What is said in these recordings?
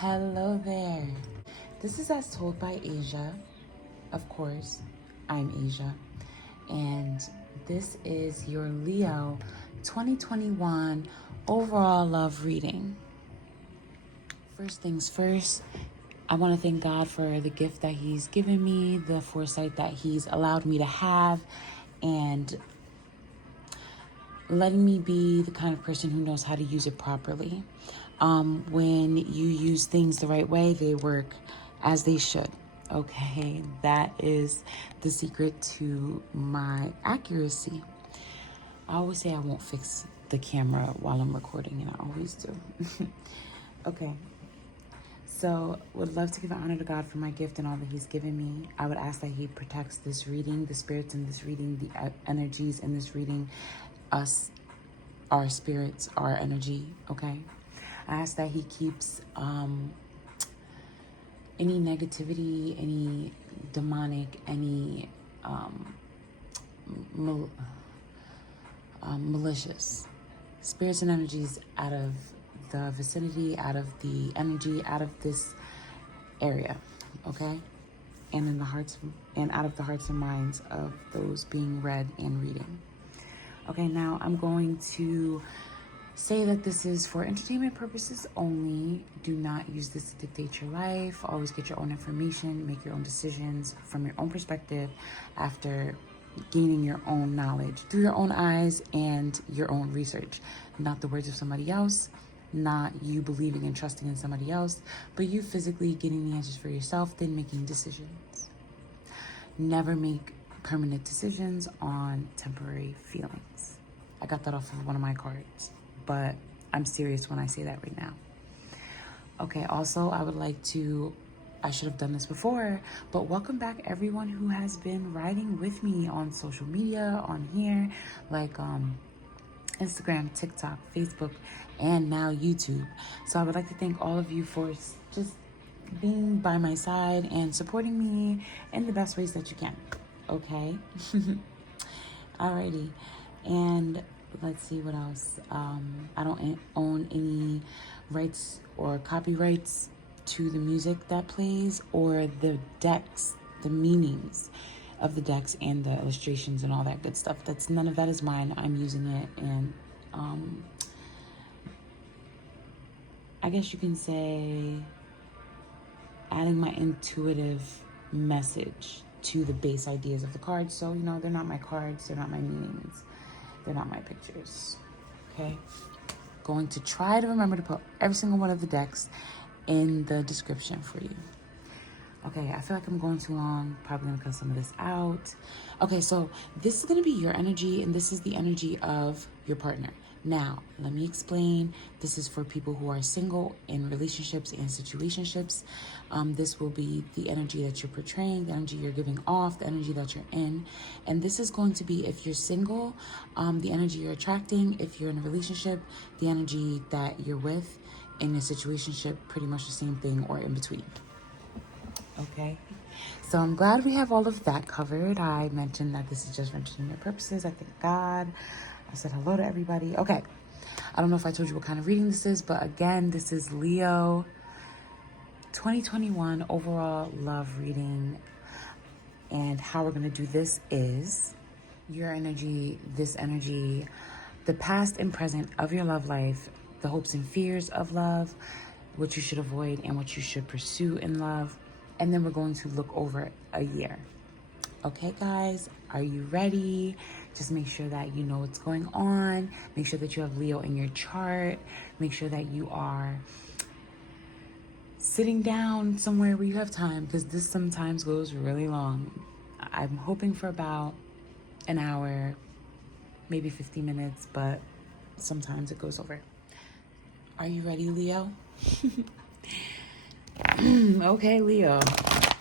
Hello there. This is As Told by Asia. Of course, I'm Asia. And this is your Leo 2021 overall love reading. First things first, I want to thank God for the gift that He's given me, the foresight that He's allowed me to have, and letting me be the kind of person who knows how to use it properly. When you use things the right way, they work as they should. Okay, that is the secret to my accuracy. I always say I won't fix the camera while I'm recording, and I always do. Okay, so would love to give honor to God for my gift and all that He's given me. I would ask that He protects this reading, the spirits in this reading, the energies in this reading, us, our spirits, our energy, okay? I ask that He keeps any negativity, any demonic, any malicious spirits and energies out of the vicinity, out of the energy, out of this area, okay? And in the hearts, and out of the hearts and minds of those being read and reading. Okay, now I'm going to say that this is for entertainment purposes only. Do not use this to dictate your life. Always get your own information, make your own decisions from your own perspective after gaining your own knowledge through your own eyes and your own research. Not the words of somebody else, not you believing and trusting in somebody else, but you physically getting the answers for yourself, then making decisions. Never make permanent decisions on temporary feelings. I got that off of one of my cards, but I'm serious when I say that right now. Okay, also I would like to, I should have done this before, but welcome back everyone who has been riding with me on social media, on here, like Instagram, TikTok, Facebook, and now YouTube. So I would like to thank all of you for just being by my side and supporting me in the best ways that you can. Okay. Alrighty. And let's see what else. I don't own any rights or copyrights to the music that plays or the decks, the meanings of the decks and the illustrations and all that good stuff. None of that is mine. I'm using it, and I guess you can say adding my intuitive message to the base ideas of the cards. So, they're not my cards, they're not my meanings, they're not my pictures, okay? Going to try to remember to put every single one of the decks in the description for you. Okay, I feel like I'm going too long. Probably gonna cut some of this out. Okay, so this is gonna be your energy, and this is the energy of your partner. Now, let me explain. This is for people who are single in relationships and situationships. This will be the energy that you're portraying, the energy you're giving off, the energy that you're in. And this is going to be, if you're single, the energy you're attracting. If you're in a relationship, the energy that you're with. In a situationship, pretty much the same thing or in between. Okay, so I'm glad we have all of that covered. I mentioned that this is just for entertainment purposes. I thank God. I said hello to everybody. Okay, I don't know if I told you what kind of reading this is, but again, this is Leo 2021 overall love reading. And how we're going to do this is your energy, this energy, the past and present of your love life, the hopes and fears of love, what you should avoid and what you should pursue in love. And then we're going to look over a year. Okay, guys, are you ready? Just make sure that you know what's going on. Make sure that you have Leo in your chart. Make sure that you are sitting down somewhere where you have time, because this sometimes goes really long. I'm hoping for about an hour, maybe 50 minutes, but sometimes it goes over. Are you ready, Leo? Okay, Leo.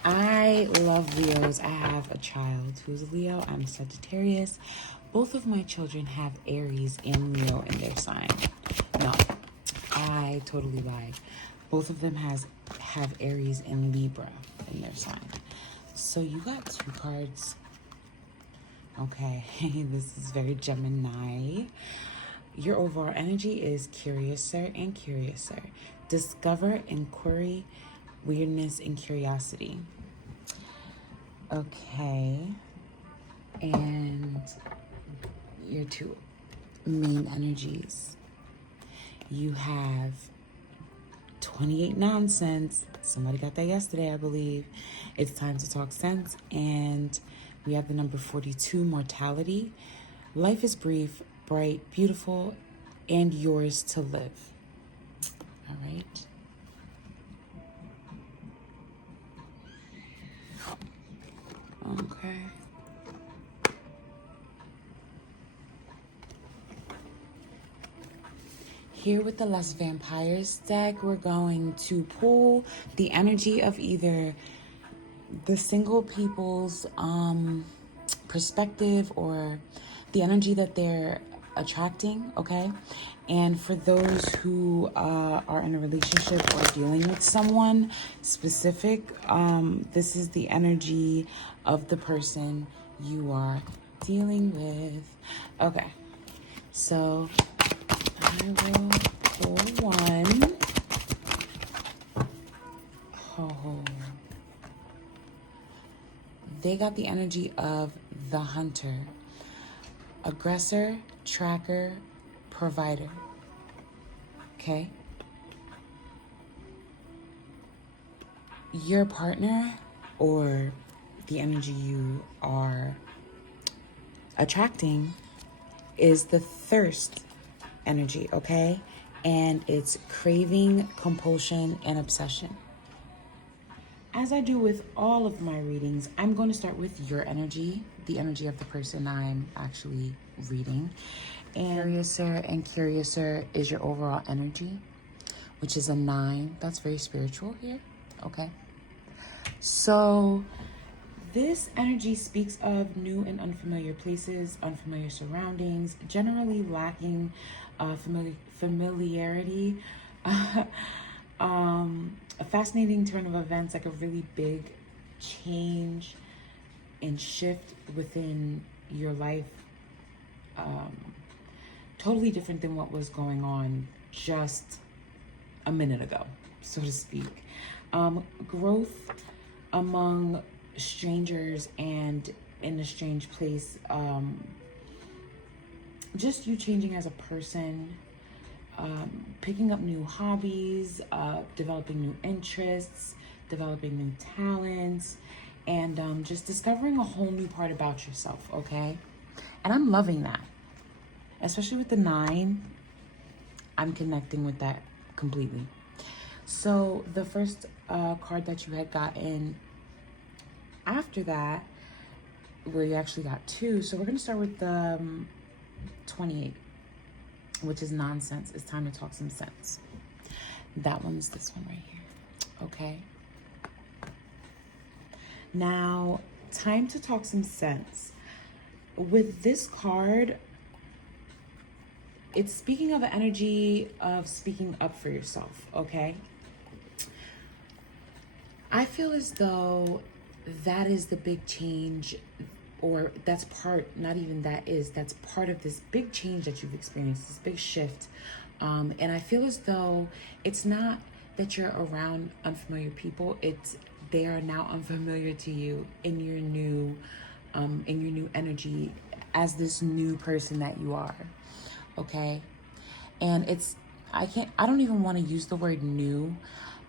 I love Leos. I have a child who's a Leo. I'm Sagittarius. Both of my children have Aries and Leo in their sign. No, I totally lied. Both of them have Aries and Libra in their sign. So you got two cards. Okay, this is very Gemini. Your overall energy is curiouser and curiouser. discover, inquiry, weirdness, and curiosity. Okay. And your two main energies. You have 28 nonsense. Somebody got that yesterday, I believe. It's time to talk sense. And we have the number 42, mortality. Life is brief, bright, beautiful, and yours to live. All right. Okay. Here with the Less Vampires deck, we're going to pull the energy of either the single people's perspective or the energy that they're attracting, okay? And for those who are in a relationship or dealing with someone specific, this is the energy of the person you are dealing with. Okay, so I will pull one. Oh. They got the energy of the hunter. Aggressor, tracker, provider. Okay? Your partner or the energy you are attracting is the thirst energy, okay? And it's craving, compulsion, and obsession. As I do with all of my readings, I'm going to start with your energy, the energy of the person I'm actually reading. And curiouser is your overall energy, which is a 9. That's very spiritual here, okay? So this energy speaks of new and unfamiliar places, unfamiliar surroundings, generally lacking familiarity. A fascinating turn of events, like a really big change and shift within your life. Totally different than what was going on just a minute ago, so to speak. Growth among strangers and in a strange place. Just you changing as a person. Picking up new hobbies, developing new interests, developing new talents, and just discovering a whole new part about yourself, okay? And I'm loving that. Especially with the 9, I'm connecting with that completely. So the first card that you had gotten after that, where you actually got 2, so we're going to start with the 28. Which is nonsense. It's time to talk some sense. That one's this one right here. Okay. Now, time to talk some sense. With this card, it's speaking of the energy of speaking up for yourself, okay? I feel as though that is the big change, or that's part, not even that's part of this big change that you've experienced, this big shift. And I feel as though it's not that you're around unfamiliar people, they are now unfamiliar to you in your new energy as this new person that you are, okay? And I don't even want to use the word new.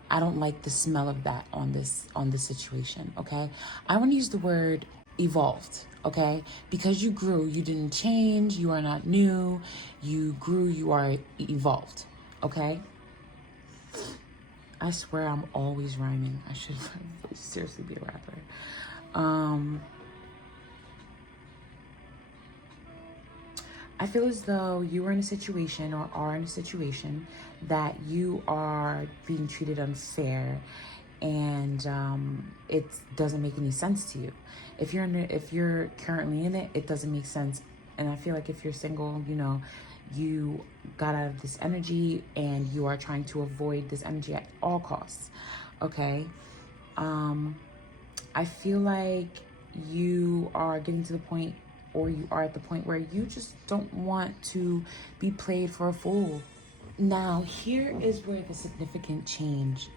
I don't like the smell of that on this situation, okay? I want to use the word evolved, okay? Because you grew, you didn't change, you are not new, you grew, you are evolved, okay? I swear I'm always rhyming. I should seriously be a rapper. I feel as though you are in a situation or are in a situation that you are being treated unfair, and it doesn't make any sense to you. If you're currently in it, it doesn't make sense. And I feel like if you're single, you got out of this energy and you are trying to avoid this energy at all costs, okay? I feel like you are getting to the point, or you are at the point where you just don't want to be played for a fool. Now, here is where the significant change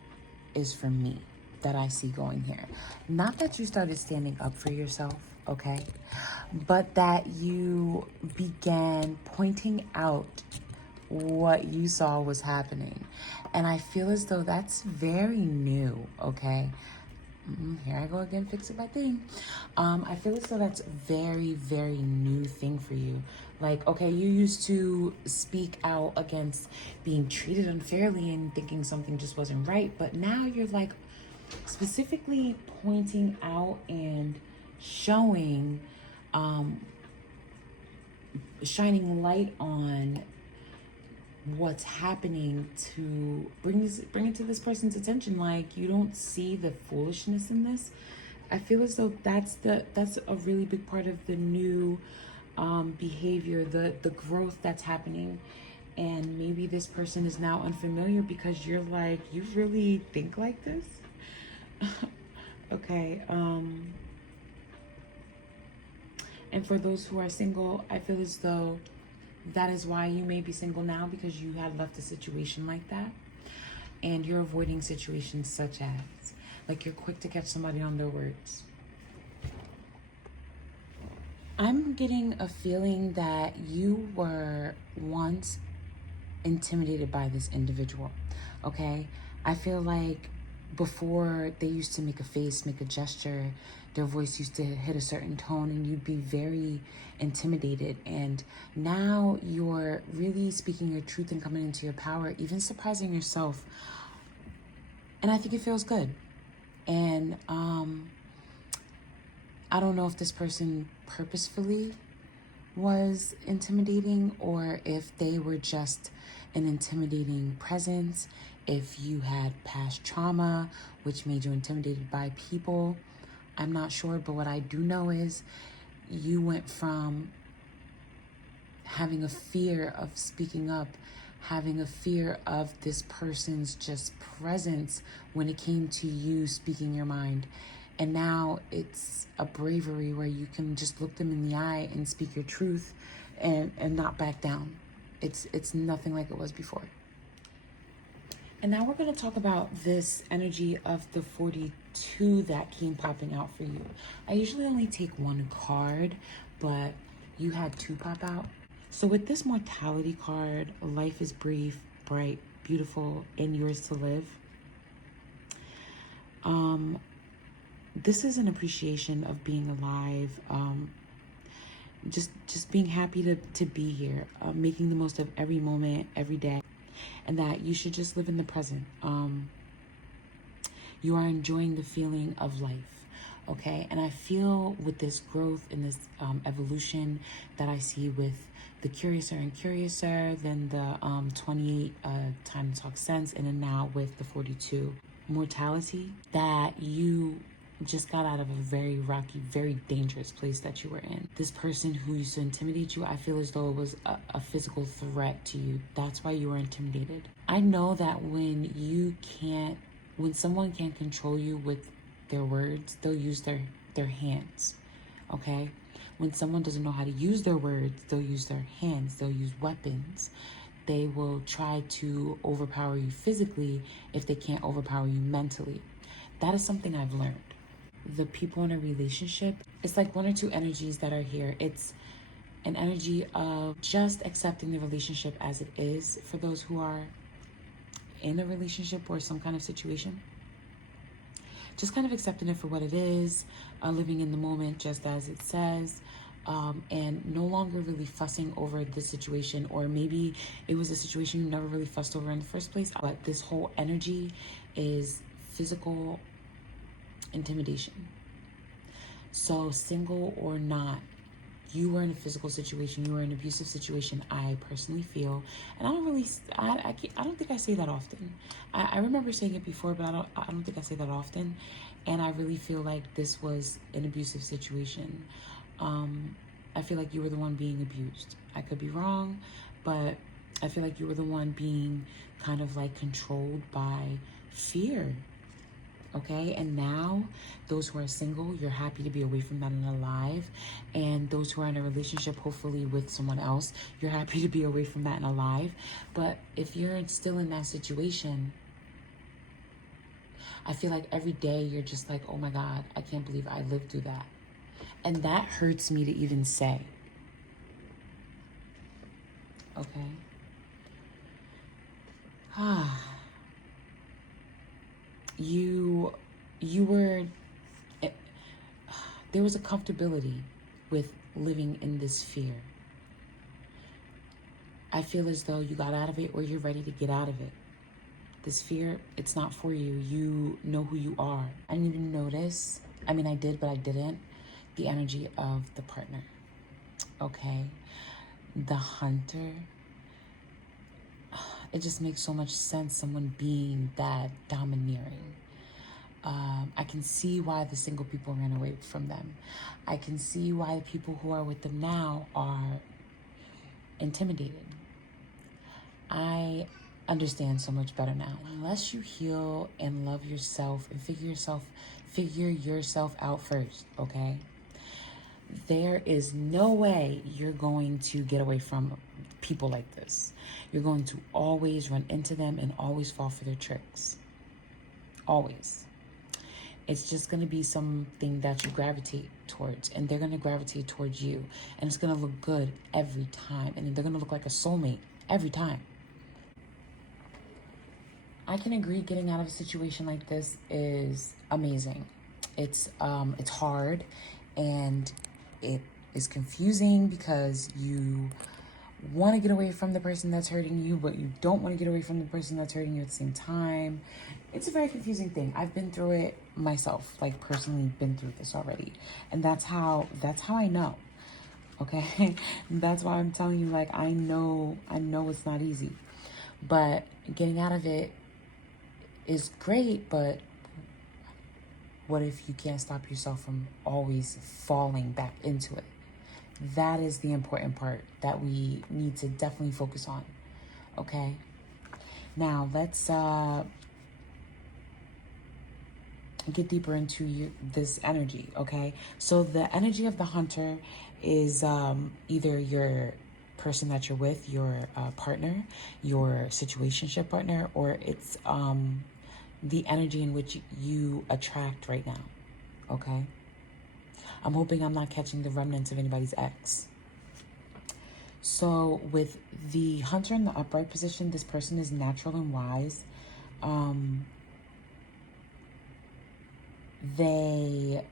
is for me that I see going here. Not that you started standing up for yourself, okay? But that you began pointing out what you saw was happening. And I feel as though that's very new, okay? Here I go again, fixing my thing. I feel as though that's very, very new thing for you. Like, okay, you used to speak out against being treated unfairly and thinking something just wasn't right, but now you're like specifically pointing out and showing, shining light on what's happening to bring it to this person's attention. Like, you don't see the foolishness in this. I feel as though that's a really big part of the new behavior, the growth that's happening. And maybe this person is now unfamiliar because you're like, you really think like this? Okay. And for those who are single, I feel as though that is why you may be single now, because you had left a situation like that. And you're avoiding situations such as, like, you're quick to catch somebody on their words. I'm getting a feeling that you were once intimidated by this individual, okay? I feel like before, they used to make a face, make a gesture, their voice used to hit a certain tone, and you'd be very intimidated. And now you're really speaking your truth and coming into your power, even surprising yourself. And I think it feels good. And I don't know if this person purposefully was intimidating, or if they were just an intimidating presence, if you had past trauma which made you intimidated by people. I'm not sure, but what I do know is you went from having a fear of speaking up, having a fear of this person's just presence when it came to you speaking your mind. And now it's a bravery where you can just look them in the eye and speak your truth and not back down. It's nothing like it was before. And now we're going to talk about this energy of the 42 that came popping out for you. I usually only take one card, but you had two pop out. So with this mortality card, life is brief, bright, beautiful, and yours to live. This is an appreciation of being alive, just being happy to be here, making the most of every moment, every day, and that you should just live in the present. You are enjoying the feeling of life, okay? And I feel with this growth and this evolution that I see with the Curiouser and Curiouser, then the 28 Time to Talk Sense, and then now with the 42 mortality, that you just got out of a very rocky, very dangerous place that you were in. This person who used to intimidate you, I feel as though it was a physical threat to you. That's why you were intimidated. I know that when someone can't control you with their words, they'll use their hands, okay? When someone doesn't know how to use their words, they'll use their hands, they'll use weapons. They will try to overpower you physically if they can't overpower you mentally. That is something I've learned. The people in a relationship, it's like one or two energies that are here. It's an energy of just accepting the relationship as it is for those who are in a relationship or some kind of situation. Just kind of accepting it for what it is, living in the moment just as it says, and no longer really fussing over the situation, or maybe it was a situation you never really fussed over in the first place, but this whole energy is physical intimidation. So single or not, you were in a physical situation, you were in an abusive situation, I personally feel, and I don't think I say that often. I remember saying it before, but I don't think I say that often, and I really feel like this was an abusive situation. I feel like you were the one being abused. I could be wrong, but I feel like you were the one being kind of like controlled by fear. Okay, and now those who are single, you're happy to be away from that and alive. And those who are in a relationship, hopefully with someone else, you're happy to be away from that and alive. But if you're still in that situation, I feel like every day you're just like, oh my God, I can't believe I lived through that. And that hurts me to even say. Okay. You were, there was a comfortability with living in this fear. I feel as though you got out of it, or you're ready to get out of it. This fear, it's not for you. You know who you are. I didn't even notice. I mean, I did, but I didn't. The energy of the partner. Okay. The hunter. It just makes so much sense, someone being that domineering. I can see why the single people ran away from them. I can see why the people who are with them now are intimidated. I understand so much better now. Unless you heal and love yourself and figure yourself out first, okay? There is no way you're going to get away from people like this. You're going to always run into them and always fall for their tricks. Always. It's just going to be something that you gravitate towards, and they're going to gravitate towards you, and it's going to look good every time, and they're going to look like a soulmate every time. I can agree getting out of a situation like this is amazing. It's hard, and it is confusing because you want to get away from the person that's hurting you, but you don't want to get away from the person that's hurting you at the same time. It's a very confusing thing. I've been through it myself, like personally been through this already. And that's how I know. Okay? That's why I'm telling you, like, I know it's not easy. But getting out of it is great, but what if you can't stop yourself from always falling back into it? That is the important part that we need to definitely focus on. Okay? Now, let's get deeper into this energy, okay? So the energy of the hunter is either your person that you're with, your partner, your situationship partner, or it's the energy in which you attract right now, okay? I'm hoping I'm not catching the remnants of anybody's ex. So with the hunter in the upright position, this person is natural and wise. They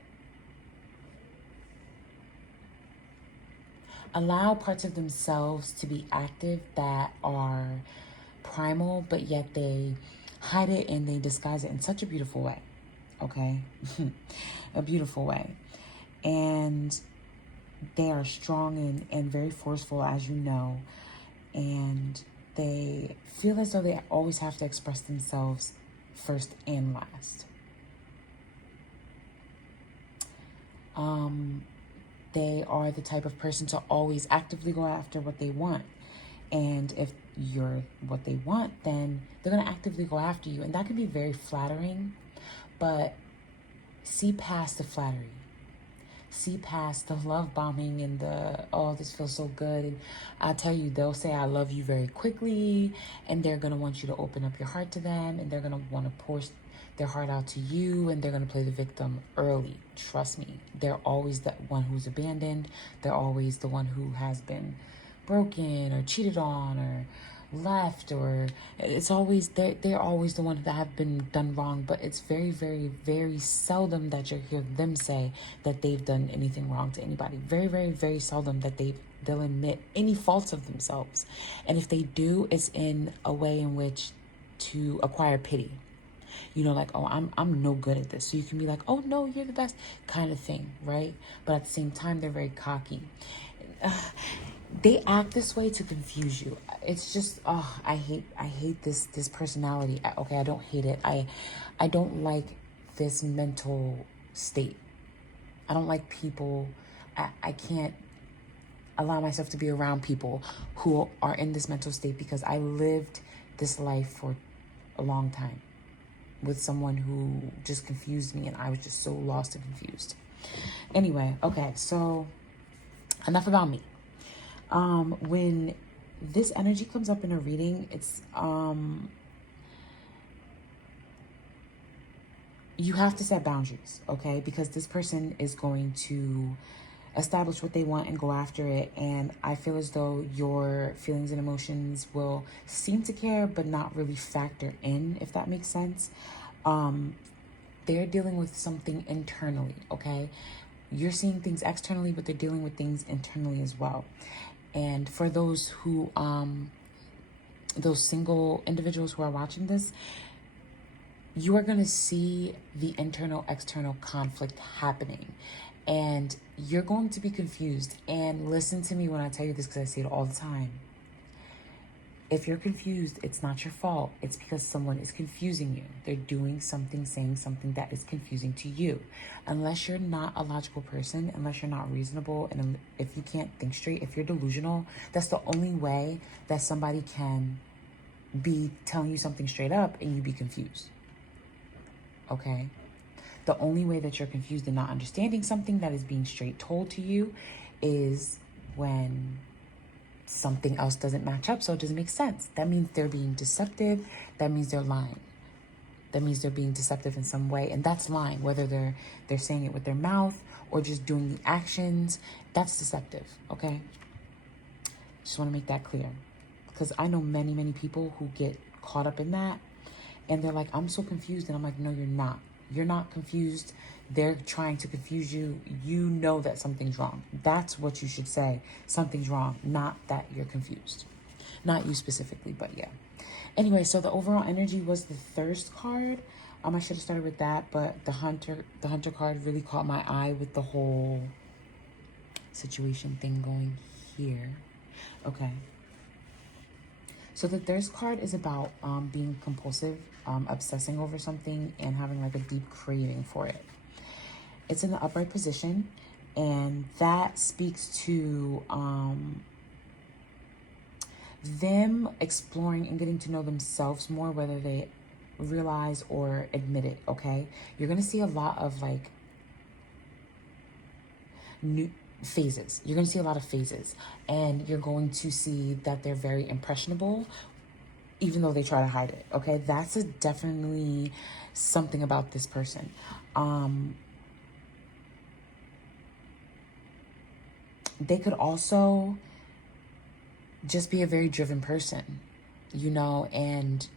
allow parts of themselves to be active that are primal, but yet they hide it and they disguise it in such a beautiful way, okay? A beautiful way. And they are strong and very forceful, as you know, and they feel as though they always have to express themselves first and last. They are the type of person to always actively go after what they want. And if you're what they want, then they're going to actively go after you. And that can be very flattering, but see past the flattery. See past the love bombing and the, oh, this feels so good. And I'll tell you, they'll say, I love you very quickly. And they're going to want you to open up your heart to them. And they're going to want to pour their heart out to you. And they're going to play the victim early. Trust me. They're always the one who's abandoned. They're always the one who has been broken or cheated on or left, or it's always they're always the ones that have been done wrong. But it's very, very, very seldom that you hear them say that they've done anything wrong to anybody. Very, very, very seldom that they'll admit any faults of themselves. And if they do, it's in a way in which to acquire pity. You know, like, oh, I'm no good at this. So you can be like, oh no, you're the best kind of thing, right? But at the same time, they're very cocky. They act this way to confuse you. It's just, oh, I hate this personality. Okay, I don't hate it. I don't like this mental state. I don't like people. I can't allow myself to be around people who are in this mental state because I lived this life for a long time. with someone who just confused me, and I was just so lost and confused. Anyway, okay, so enough about me. When this energy comes up in a reading, it's you have to set boundaries, okay? Because this person is going to establish what they want and go after it. And I feel as though your feelings and emotions will seem to care, but not really factor in, if that makes sense. They're dealing with something internally, okay? You're seeing things externally, but they're dealing with things internally as well. And for those who, those single individuals who are watching this, you are going to see the internal-external conflict happening. And you're going to be confused. And listen to me when I tell you this, because I say it all the time. If you're confused, it's not your fault. It's because someone is confusing you. They're doing something, saying something that is confusing to you. Unless you're not a logical person, unless you're not reasonable, and if you can't think straight, if you're delusional, that's the only way that somebody can be telling you something straight up and you be confused. Okay? The only way that you're confused and not understanding something that is being straight told to you is when something else doesn't match up, so it doesn't make sense. That means they're being deceptive. That means they're lying. That means they're being deceptive in some way, and that's lying. Whether they're saying it with their mouth or just doing the actions, that's deceptive, okay? Just want to make that clear, because I know many, many people who get caught up in that, and they're like, I'm so confused, and I'm like, no, you're not. You're not confused. They're trying to confuse you. You know that something's wrong. That's what you should say. Something's wrong, not that you're confused. Not you specifically, but yeah. Anyway, so the overall energy was the Thirst card. I should have started with that, but the Hunter card really caught my eye with the whole situation thing going here. Okay. So the Thirst card is about being compulsive, obsessing over something, and having like a deep craving for it. It's in the upright position, and that speaks to them exploring and getting to know themselves more, whether they realize or admit it, okay? You're going to see a lot of like new phases. You're going to see a lot of phases, and you're going to see that they're very impressionable, even though they try to hide it, okay? That's definitely something about this person. They could also just be a very driven person, you know, and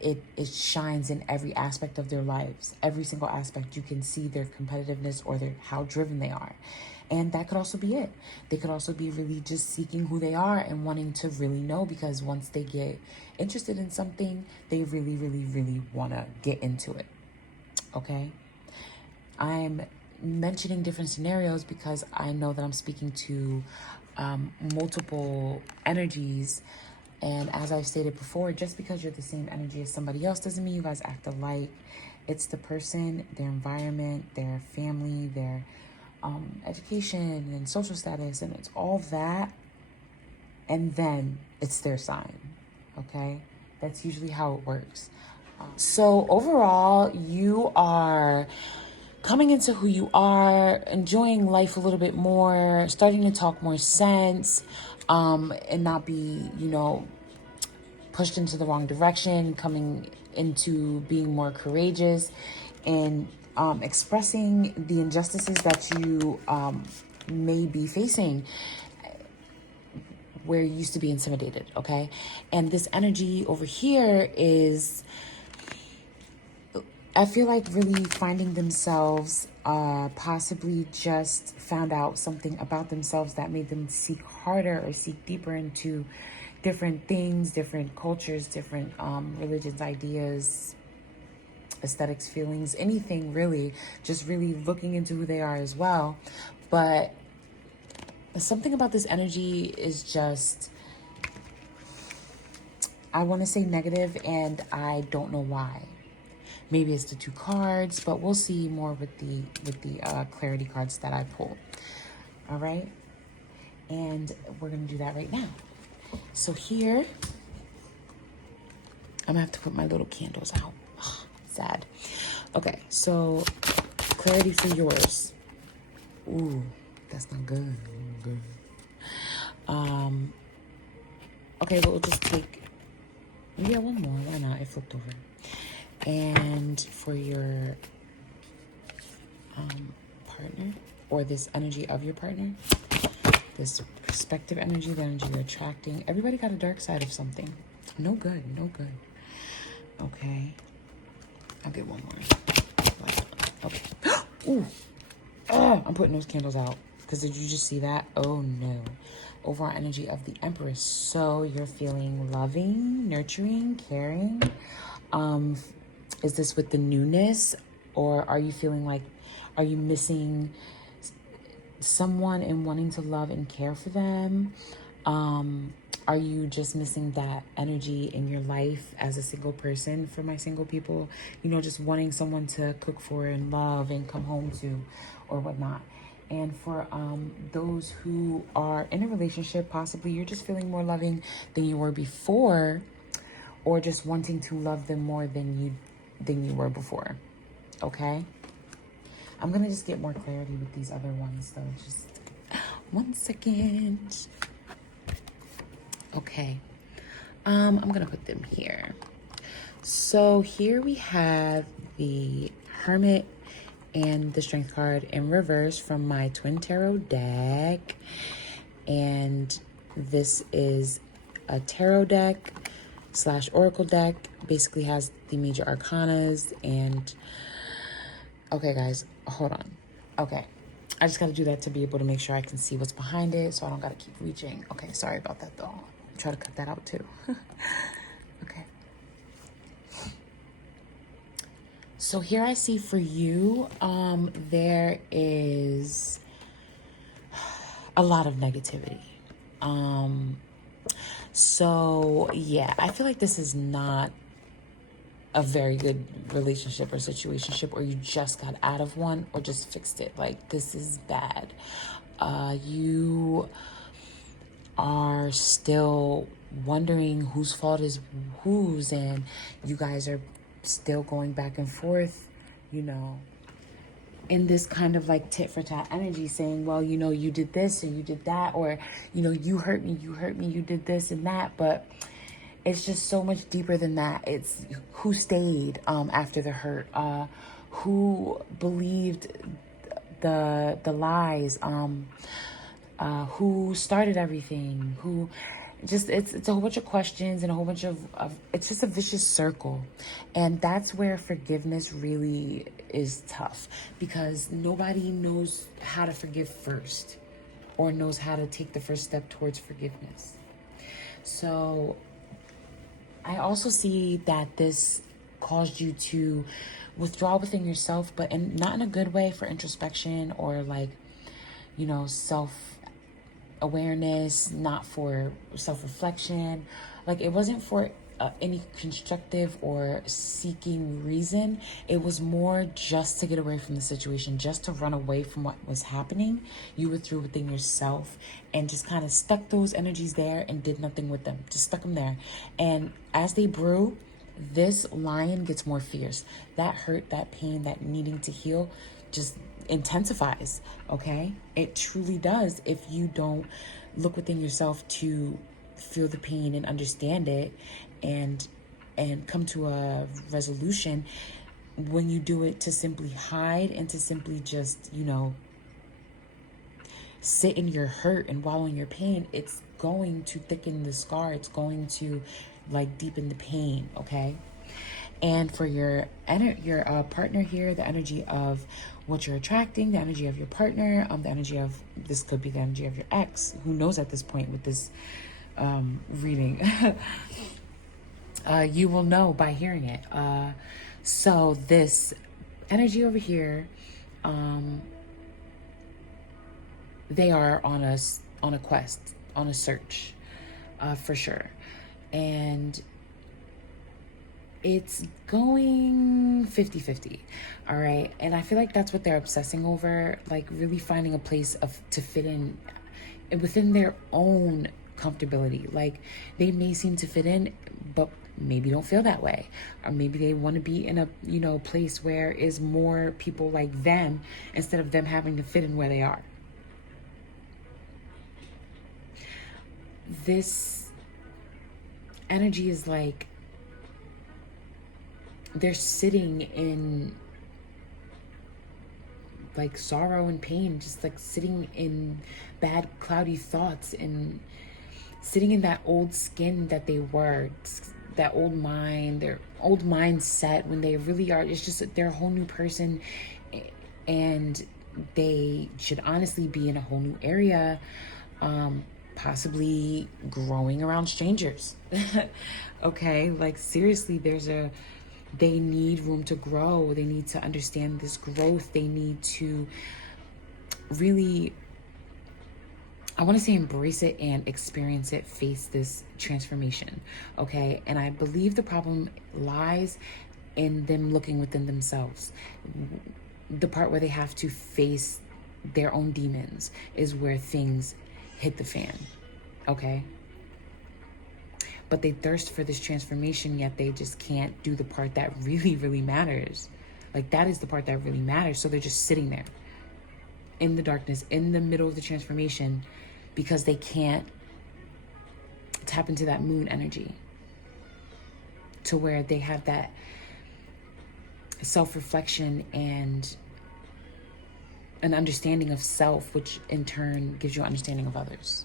it shines in every aspect of their lives. Every single aspect, you can see their competitiveness or how driven they are. And that could also be it. They could also be really just seeking who they are and wanting to really know, because once they get interested in something, they really, really, really want to get into it. Okay? I'm mentioning different scenarios because I know that I'm speaking to multiple energies. And as I've stated before, just because you're the same energy as somebody else doesn't mean you guys act alike. It's the person, their environment, their family, their education and social status, and it's all that, and then it's their sign, okay? That's usually how it works. So overall, you are coming into who you are, enjoying life a little bit more, starting to talk more sense, and not be, you know, pushed into the wrong direction, coming into being more courageous and expressing the injustices that you may be facing where you used to be intimidated, okay? And this energy over here is, I feel like, really finding themselves, possibly just found out something about themselves that made them seek harder or seek deeper into different things, different cultures, different religions, ideas, aesthetics, feelings, anything really, just really looking into who they are as well. But something about this energy is just, I want to say negative, and I don't know why. Maybe it's the two cards, but we'll see more with the clarity cards that I pulled. All right, and we're gonna do that right now. So here, I'm gonna have to put my little candles out. sad. Okay, so clarity for yours. Ooh, that's not good. Good. Okay, but we'll just take, yeah, one more. Why not? It flipped over. And for your partner, or this energy of your partner, this perspective energy, the energy you're attracting. Everybody got a dark side of something. No good, no good. Okay. I'll get one more. Okay. Ooh. Oh, I'm putting those candles out. Because did you just see that? Oh, no. Overall energy of the Empress. So you're feeling loving, nurturing, caring. Is this with the newness? Or are you feeling like, are you missing someone and wanting to love and care for them? Are you just missing that energy in your life as a single person? For my single people, you know, just wanting someone to cook for and love and come home to or whatnot. And for those who are in a relationship, possibly you're just feeling more loving than you were before, or just wanting to love them more than you were before. Okay? I'm gonna just get more clarity with these other ones though. Just 1 second. Okay. I'm gonna put them here. So here we have the Hermit and the Strength card in reverse from my Twin Tarot deck. And this is a tarot deck / oracle deck. Basically has the major arcanas and... Okay, guys, hold on. Okay, I just got to do that to be able to make sure I can see what's behind it, so I don't got to keep reaching. Okay, sorry about that, though. Try to cut that out, too. Okay. So here I see for you, there is a lot of negativity. So, yeah, I feel like this is not a very good relationship or situationship, or you just got out of one or just fixed it. Like, this is bad. You are still wondering whose fault is whose, and you guys are still going back and forth, you know, in this kind of like tit for tat energy, saying, well, you know, you did this and you did that, or, you know, you hurt me, you did this and that. But it's just so much deeper than that. It's who stayed after the hurt, who believed the lies, who started everything, who just, it's a whole bunch of questions and a whole bunch of it's just a vicious circle. And that's where forgiveness really is tough, because nobody knows how to forgive first, or knows how to take the first step towards forgiveness. So I also see that this caused you to withdraw within yourself, but not in a good way, for introspection or like, you know, self-awareness, not for self-reflection. Like, it wasn't for any constructive or seeking reason. It was more just to get away from the situation, just to run away from what was happening. You withdrew within yourself and just kind of stuck those energies there and did nothing with them. Just stuck them there. And as they brew, this lion gets more fierce. That hurt, that pain, that needing to heal just intensifies, okay? It truly does if you don't look within yourself to feel the pain and understand it and come to a resolution. When you do it to simply hide and to simply just, you know, sit in your hurt and wallow in your pain, it's going to thicken the scar. It's going to like deepen the pain, okay? And for your partner here, the energy of what you're attracting, the energy of your partner, the energy of, this could be the energy of your ex, who knows at this point with this reading. You will know by hearing it. So this energy over here, they are on a quest, on a search, for sure. And it's going 50-50, all right? And I feel like that's what they're obsessing over, like really finding a place to fit in within their own comfortability. Like, they may seem to fit in, but maybe don't feel that way, or maybe they want to be in a, you know, place where is more people like them instead of them having to fit in where they are. This energy is like they're sitting in like sorrow and pain, just like sitting in bad cloudy thoughts and sitting in that old skin that they were, that old mind, their old mindset, when they really are, it's just they're a whole new person, and they should honestly be in a whole new area, possibly growing around strangers. Okay, like seriously, they need room to grow. They need to understand this growth. They need to really, I want to say, embrace it and experience it, face this transformation, okay? And I believe the problem lies in them looking within themselves. The part where they have to face their own demons is where things hit the fan, okay? But they thirst for this transformation, yet they just can't do the part that really, really matters. Like, that is the part that really matters. So they're just sitting there in the darkness, in the middle of the transformation, because they can't tap into that moon energy to where they have that self-reflection and an understanding of self, which in turn gives you an understanding of others.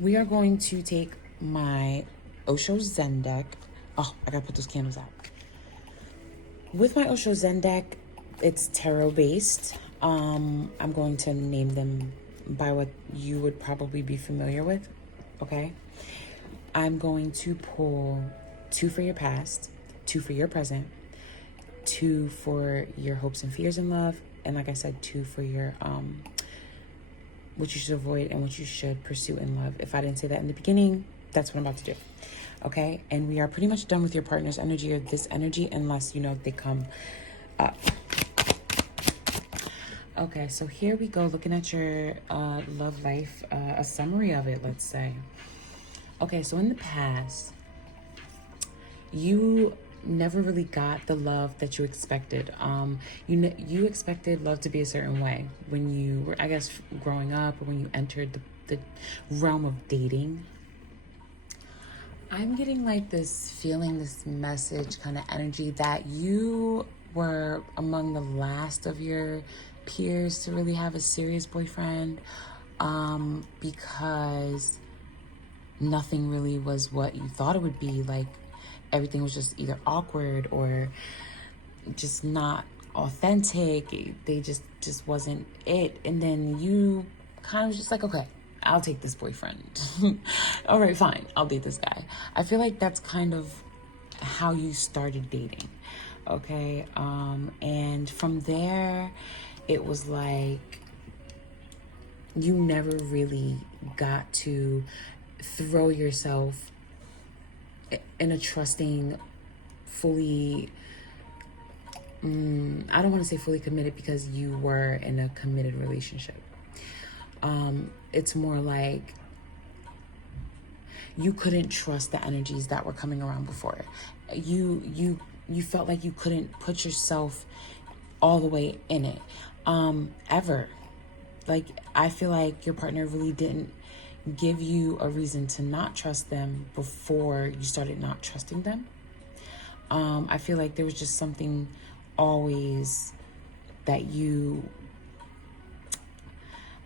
We are going to take my OSHO Zen deck. Oh, I gotta put those candles out. With my OSHO Zen deck, it's tarot based. I'm going to name them by what you would probably be familiar with, okay? I'm going to pull 2 for your past, 2 for your present, 2 for your hopes and fears in love, and like I said, 2 for your what you should avoid and what you should pursue in love. If I didn't say that in the beginning, that's what I'm about to do, okay? And we are pretty much done with your partner's energy or this energy, unless, you know, they come up. Okay, so here we go, looking at your love life, a summary of it, let's say. Okay, so in the past, you never really got the love that you expected. You expected love to be a certain way when you were, I guess, growing up, or when you entered the realm of dating. I'm getting like this feeling, this message kind of energy that you were among the last of your peers to really have a serious boyfriend, because nothing really was what you thought it would be. Like, everything was just either awkward or just not authentic. They just wasn't it. And then you kind of just like, okay, I'll take this boyfriend. All right, fine, I'll date this guy. I feel like that's kind of how you started dating, okay? And from there, it was like you never really got to throw yourself in a trusting, fully, I don't want to say fully committed, because you were in a committed relationship. It's more like you couldn't trust the energies that were coming around before. You felt like you couldn't put yourself all the way in it, ever. Like, I feel like your partner really didn't give you a reason to not trust them before you started not trusting them. I feel like there was just something always that you,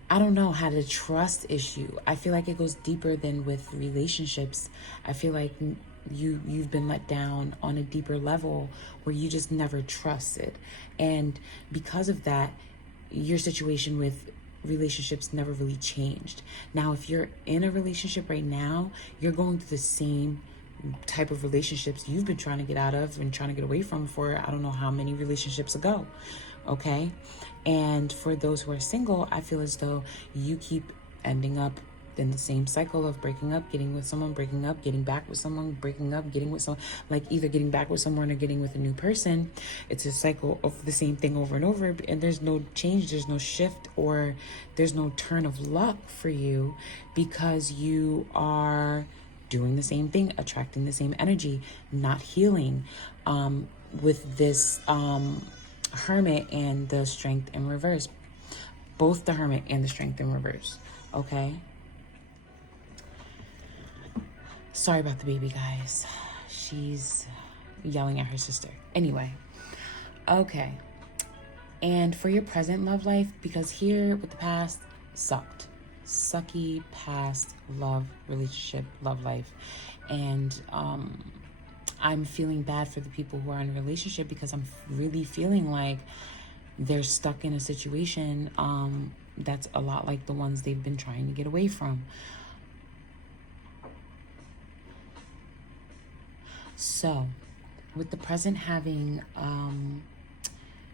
I don't know, had a trust issue. I feel like it goes deeper than with relationships. I feel like you've been let down on a deeper level where you just never trusted. And because of that, your situation with relationships never really changed. Now, if you're in a relationship right now, you're going through the same type of relationships you've been trying to get out of and trying to get away from for I don't know how many relationships ago, okay? And for those who are single, I feel as though you keep ending up in the same cycle of breaking up, getting with someone, breaking up, getting back with someone, breaking up, getting with someone, like either getting back with someone or getting with a new person. It's a cycle of the same thing over and over, and there's no change, there's no shift, or there's no turn of luck for you, because you are doing the same thing, attracting the same energy, not healing, with this Hermit and the Strength in reverse. Both the Hermit and the Strength in reverse, okay? Sorry about the baby, guys. She's yelling at her sister. Anyway, okay. And for your present love life, because here with the past, sucked. Sucky past love, relationship, love life. And I'm feeling bad for the people who are in a relationship, because I'm really feeling like they're stuck in a situation that's a lot like the ones they've been trying to get away from. So, with the present having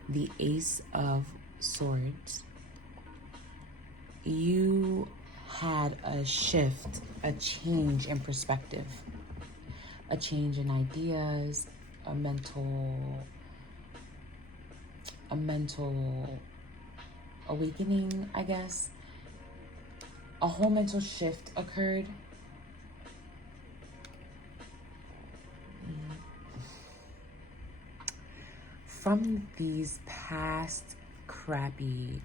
the Ace of Swords, you had a shift, a change in perspective, a change in ideas, a mental awakening, I guess. A whole mental shift occurred. From these past crappy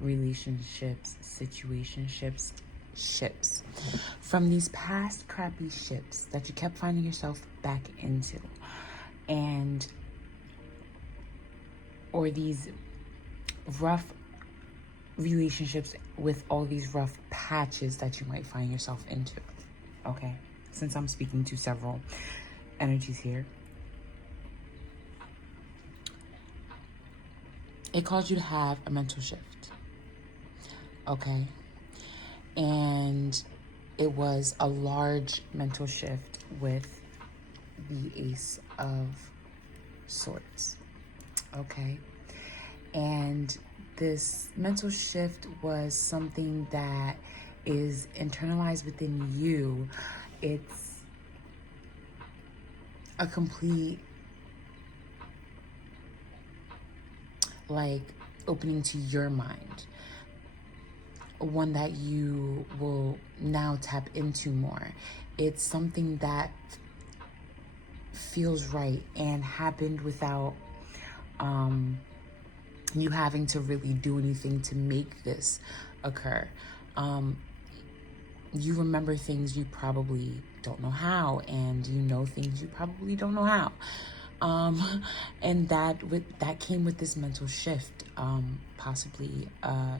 relationships, situationships, ships. From these past crappy ships that you kept finding yourself back into. And, or these rough relationships with all these rough patches that you might find yourself into. Okay? Since I'm speaking to several energies here. It caused you to have a mental shift, okay? And it was a large mental shift with the Ace of Swords, okay? And this mental shift was something that is internalized within you. It's a complete, like, opening to your mind, one that you will now tap into more. It's something that feels right and happened without you having to really do anything to make this occur. You remember things you probably don't know how, and you know things you probably don't know how. And that came with this mental shift, possibly a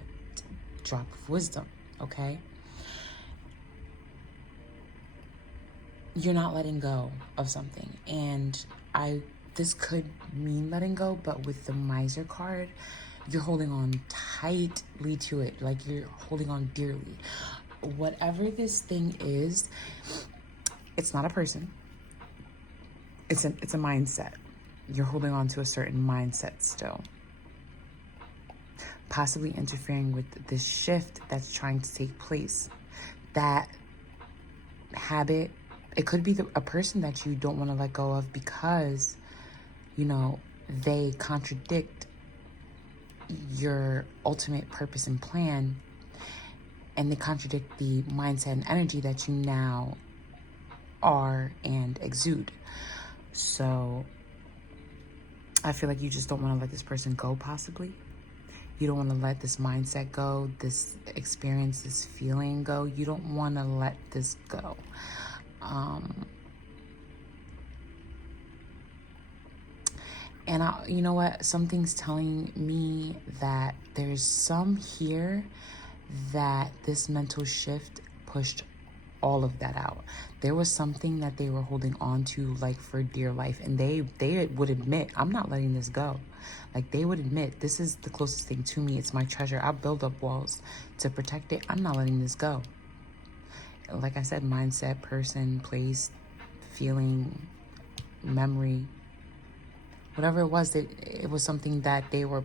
drop of wisdom, okay? You're not letting go of something, and this could mean letting go, but with the Miser card, you're holding on tightly to it, like you're holding on dearly. Whatever this thing is, it's not a person. It's a mindset. You're holding on to a certain mindset still. Possibly interfering with this shift that's trying to take place. That habit, it could be a person that you don't want to let go of because, you know, they contradict your ultimate purpose and plan, and they contradict the mindset and energy that you now are and exude. So I feel like you just don't want to let this person go, possibly. You don't want to let this mindset go, this experience, this feeling go. You don't want to let this go. And you know what? Something's telling me that there's some here that this mental shift pushed all of that out. There was something that they were holding on to, like, for dear life, and they would admit, I'm not letting this go. Like, they would admit, this is the closest thing to me. It's my treasure. I'll build up walls to protect it. I'm not letting this go. Like I said, mindset, person, place, feeling, memory, whatever it was, it was something that they were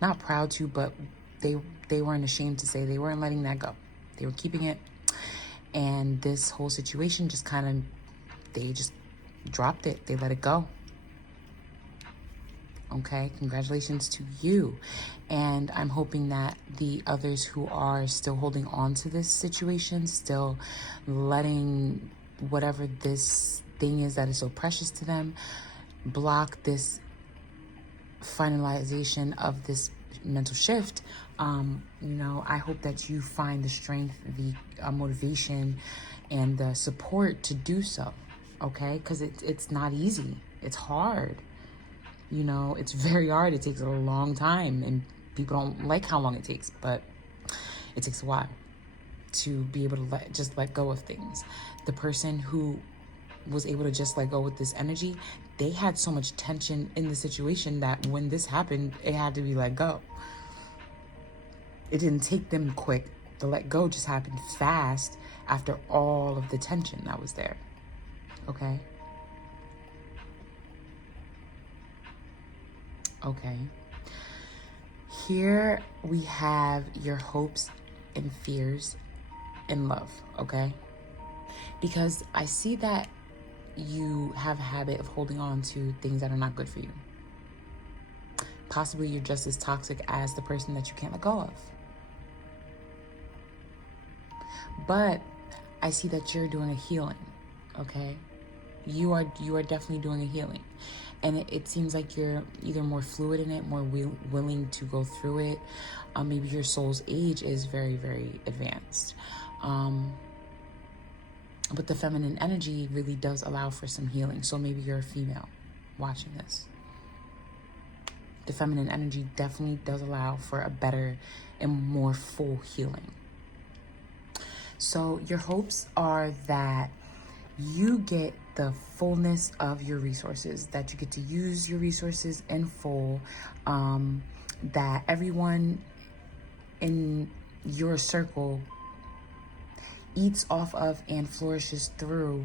not proud to, but they weren't ashamed to say. They weren't letting that go. They were keeping it. And this whole situation just they just dropped it. They let it go. Okay, congratulations to you. And I'm hoping that the others who are still holding on to this situation, still letting whatever this thing is that is so precious to them block this finalization of this mental shift, I hope that you find the strength, the motivation, and the support to do so, okay? Because it's not easy. It's hard. It's very hard. It takes a long time, and people don't like how long it takes, but it takes a while to be able to let go of things. The person who was able to just let go with this energy, they had so much tension in the situation that when this happened, it had to be let go. It didn't take them quick. The let go just happened fast after all of the tension that was there. Okay? Okay. Here we have your hopes and fears in love, okay? Because I see that you have a habit of holding on to things that are not good for you. Possibly you're just as toxic as the person that you can't let go of. But I see that you're doing a healing, okay? You are definitely doing a healing. And it seems like you're either more fluid in it, more willing to go through it. Maybe your soul's age is very, very advanced. But the feminine energy really does allow for some healing. So maybe you're a female watching this. The feminine energy definitely does allow for a better and more full healing. So your hopes are that you get the fullness of your resources, that you get to use your resources in full, that everyone in your circle eats off of and flourishes through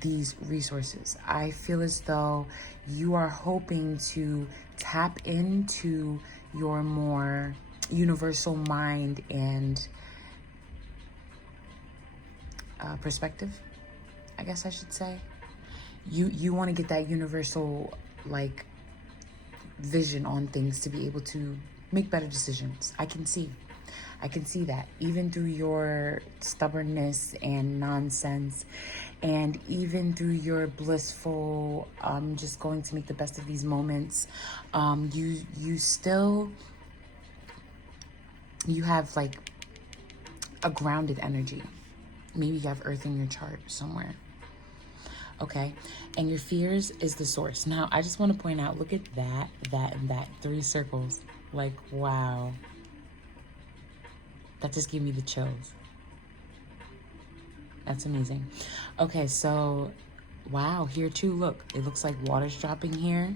these resources. I feel as though you are hoping to tap into your more universal mind and perspective, I guess I should say. You want to get that universal vision on things to be able to make better decisions. I can see that even through your stubbornness and nonsense, and even through your blissful just going to make the best of these moments, you still have a grounded energy. Maybe you have earth in your chart somewhere. Okay, and your fears is the source. Now, I just want to point out, look at that, and that. 3 circles. Wow. That just gave me the chills. That's amazing. Okay, so, wow, here too, look. It looks like water's dropping here.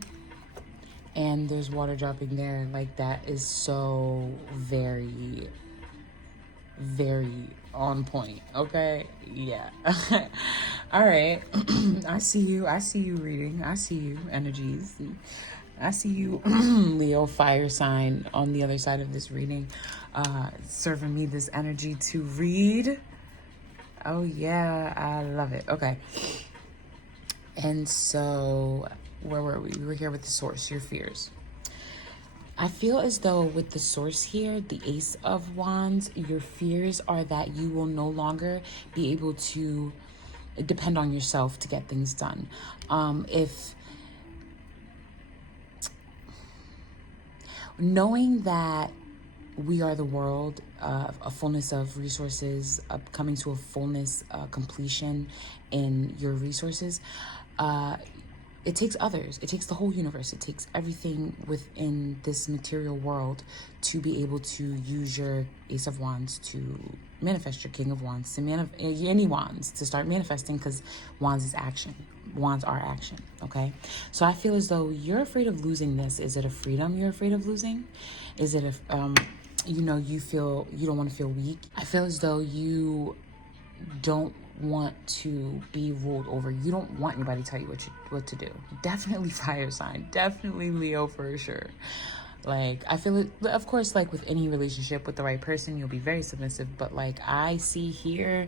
And there's water dropping there. That is so very, very on point. Okay, yeah. All right. I see you reading. I see you energies. I see you Leo fire sign on the other side of this reading, serving me this energy to read. Oh yeah, I love it. Okay, and so where were we? We were here with the source, your fears. I feel as though with the source here, the Ace of Wands, your fears are that you will no longer be able to depend on yourself to get things done. If knowing that we are the world, a fullness of resources, coming to a fullness, completion in your resources, it takes others. It takes the whole universe. It takes everything within this material world to be able to use your Ace of Wands to manifest, your King of Wands to any wands to start manifesting, because wands is action. Wands are action, okay? So I feel as though you're afraid of losing this. Is it a freedom you're afraid of losing? Is it you don't want to feel weak? I feel as though you don't want to be ruled over. You don't want anybody to tell you what to do. Definitely fire sign. Definitely Leo for sure. I feel it, of course, with any relationship with the right person, you'll be very submissive. But I see here,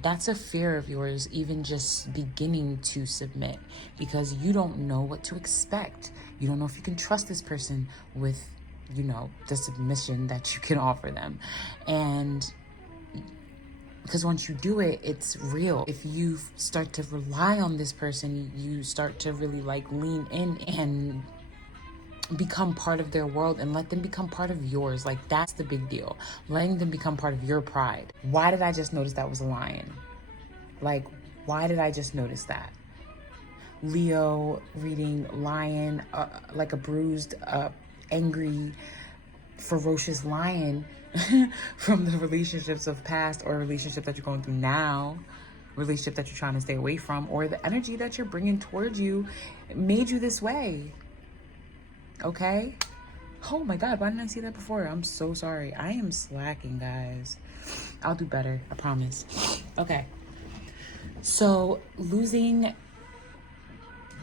that's a fear of yours, even just beginning to submit, because you don't know what to expect. You don't know if you can trust this person with, you know, the submission that you can offer them. And because once you do it, it's real. If you start to rely on this person, you start to really like lean in and become part of their world and let them become part of yours. Like, that's the big deal. Letting them become part of your pride. Why did I just notice that was a lion? Like, why did I just notice that? Leo reading lion, like a bruised, angry, ferocious lion from the relationships of past, or a relationship that you're going through now, relationship that you're trying to stay away from, or the energy that you're bringing towards you made you this way. Okay? Oh my God, why didn't I see that before? I'm so sorry. I am slacking, guys. I'll do better, I promise. Okay. So losing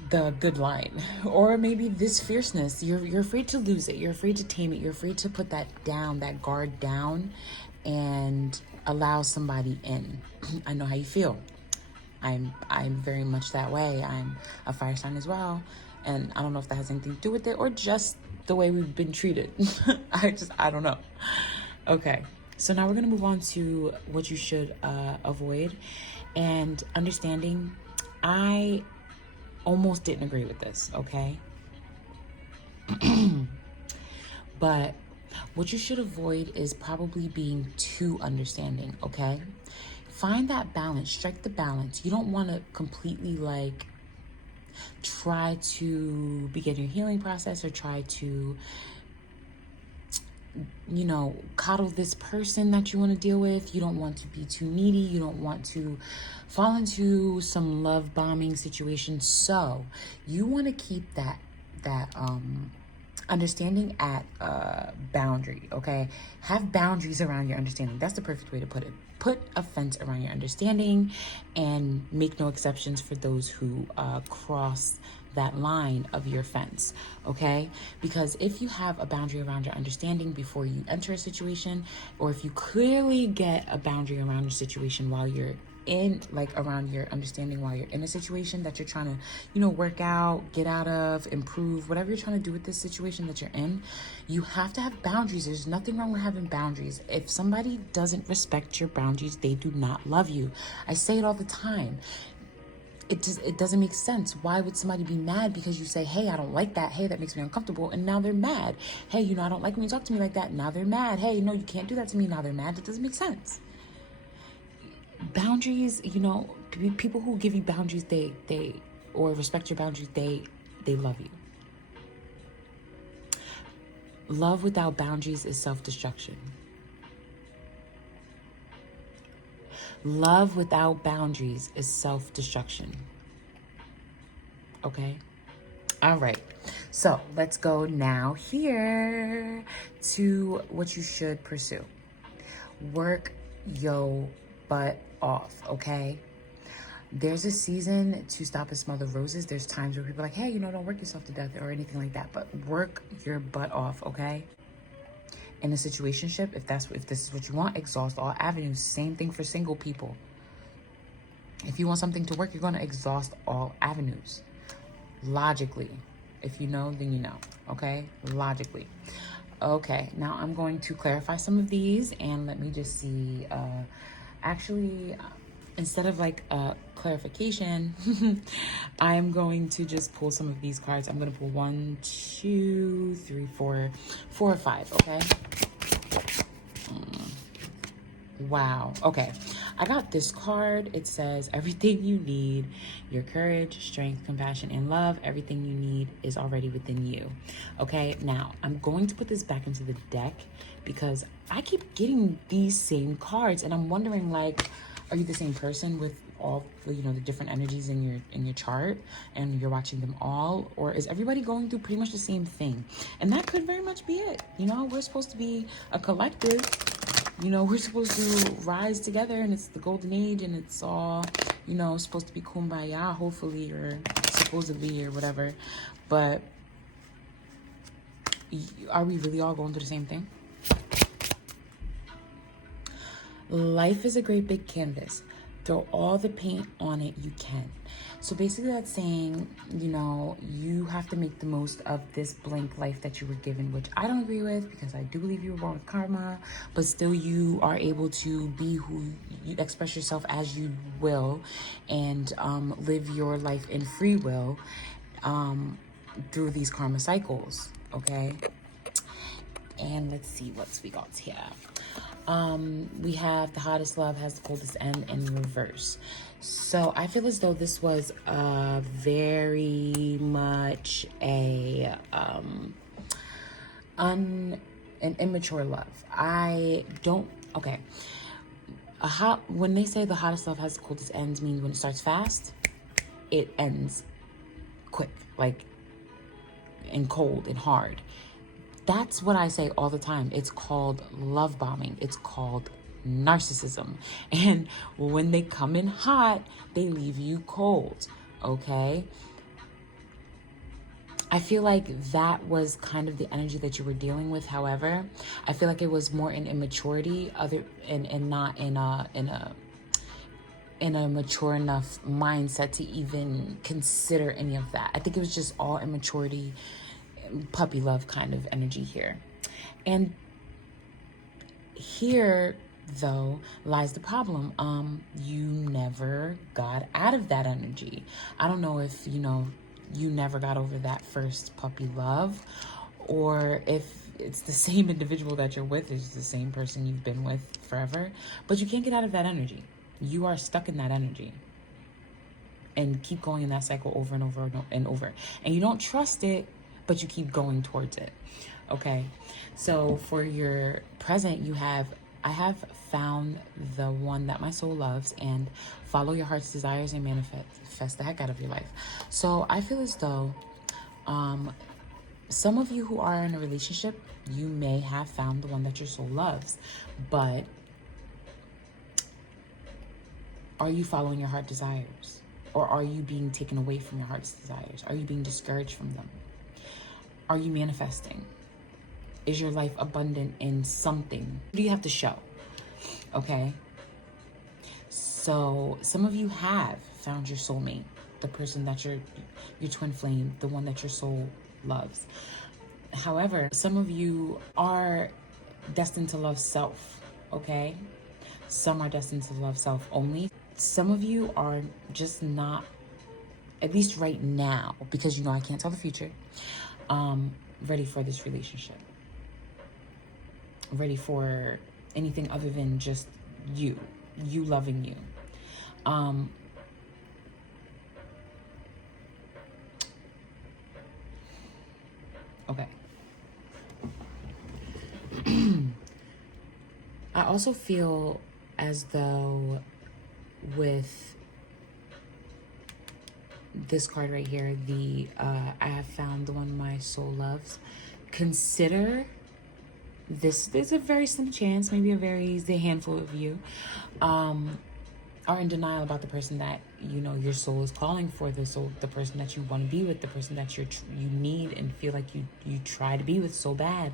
the good line, or maybe this fierceness, you're afraid to lose it, you're afraid to tame it, you're afraid to put that down, that guard down, and allow somebody in. I know how you feel. I'm very much that way. I'm a fire sign as well, and I don't know if that has anything to do with it or just the way we've been treated. I don't know. Okay, so now we're gonna move on to what you should avoid. And understanding, I almost didn't agree with this, okay? But what you should avoid is probably being too understanding, okay? Find that balance, strike the balance. You don't want to completely like try to begin your healing process or try to, you know, coddle this person that you want to deal with. You don't want to be too needy. You don't want to fall into some love bombing situation. So you want to keep that understanding at boundary, okay? Have boundaries around your understanding. That's the perfect way to put it. Put a fence around your understanding and make no exceptions for those who cross that line of your fence, okay? Because if you have a boundary around your understanding before you enter a situation, or if you clearly get a boundary around your situation while you're in, like around your understanding while you're in a situation that you're trying to, you know, work out, get out of, improve, whatever you're trying to do with this situation that you're in, you have to have boundaries. There's nothing wrong with having boundaries. If somebody doesn't respect your boundaries, they do not love you. I say it all the time. It doesn't make sense. Why would somebody be mad because you say, hey, I don't like that. Hey, that makes me uncomfortable. And now they're mad. Hey, you know, I don't like when you talk to me like that. Now they're mad. Hey, no, you can't do that to me. Now they're mad. That doesn't make sense. Boundaries, you know, people who give you boundaries, they or respect your boundaries, they love you. Love without boundaries is self-destruction. Love without boundaries is self-destruction. Okay? All right. So let's go now here to what you should pursue. Work your butt off, okay? There's a season to stop and smell the roses. There's times where people are like, hey, you know, don't work yourself to death or anything like that, but work your butt off, okay? In a situationship, if this is what you want, exhaust all avenues. Same thing for single people. If you want something to work, you're going to exhaust all avenues. Logically. If you know, then you know, okay? Logically. Okay, now I'm going to clarify some of these, and let me just see. Actually, instead of like a clarification, I'm going to just pull some of these cards. I'm going to pull 1, 2, 3, 4 or 5, okay? Wow. Okay. I got this card. It says, everything you need, your courage, strength, compassion, and love, everything you need is already within you. Okay. Now I'm going to put this back into the deck because I keep getting these same cards and I'm wondering, like, are you the same person with all the, you know, the different energies in your chart and you're watching them all, or is everybody going through pretty much the same thing? And that could very much be it. You know, we're supposed to be a collective. You know, we're supposed to rise together, and it's the golden age, and it's all, you know, supposed to be kumbaya, hopefully, or supposedly, or whatever. But are we really all going through the same thing? Life is a great big canvas. throw all the paint on it you can. So basically that's saying, you know, you have to make the most of this blank life that you were given, which I don't agree with, because I do believe you were born with karma, but still you are able to be who you express yourself as you will, and live your life in free will through these karma cycles, okay? And let's see what's we got here. We have the hottest love has the coldest end in reverse. So I feel as though this was very much an immature love. When they say the hottest love has the coldest ends, means when it starts fast, it ends quick, like, and cold and hard. That's what I say all the time. It's called love bombing. It's called narcissism. And when they come in hot, they leave you cold, okay? I feel like that was kind of the energy that you were dealing with. However, I feel like it was more in immaturity, and not in a mature enough mindset to even consider any of that. I think it was just all immaturity, puppy love kind of energy here. And here, though, lies the problem. You never got out of that energy. I don't know if, you know, you never got over that first puppy love, or if it's the same individual that you're with is the same person you've been with forever, but you can't get out of that energy. You are stuck in that energy and keep going in that cycle over and over and over. And you don't trust it, but you keep going towards it, okay? So for your present, I have found the one that my soul loves, and follow your heart's desires and manifest the heck out of your life. So I feel as though some of you who are in a relationship, you may have found the one that your soul loves, but are you following your heart desires? Or are you being taken away from your heart's desires? Are you being discouraged from them? Are you manifesting? Is your life abundant in something? What do you have to show? Okay? So some of you have found your soulmate, the person that your twin flame, the one that your soul loves. However, some of you are destined to love self, okay? Some are destined to love self only. Some of you are just not, at least right now, because you know I can't tell the future, ready for this relationship. Ready for anything other than just you loving you. Okay. I also feel as though with this card right here, I have found the one my soul loves. Consider this. There's a very slim chance, maybe a handful of you are in denial about the person that you know your soul is calling for, the person that you want to be with, the person that you need and feel like you try to be with so bad.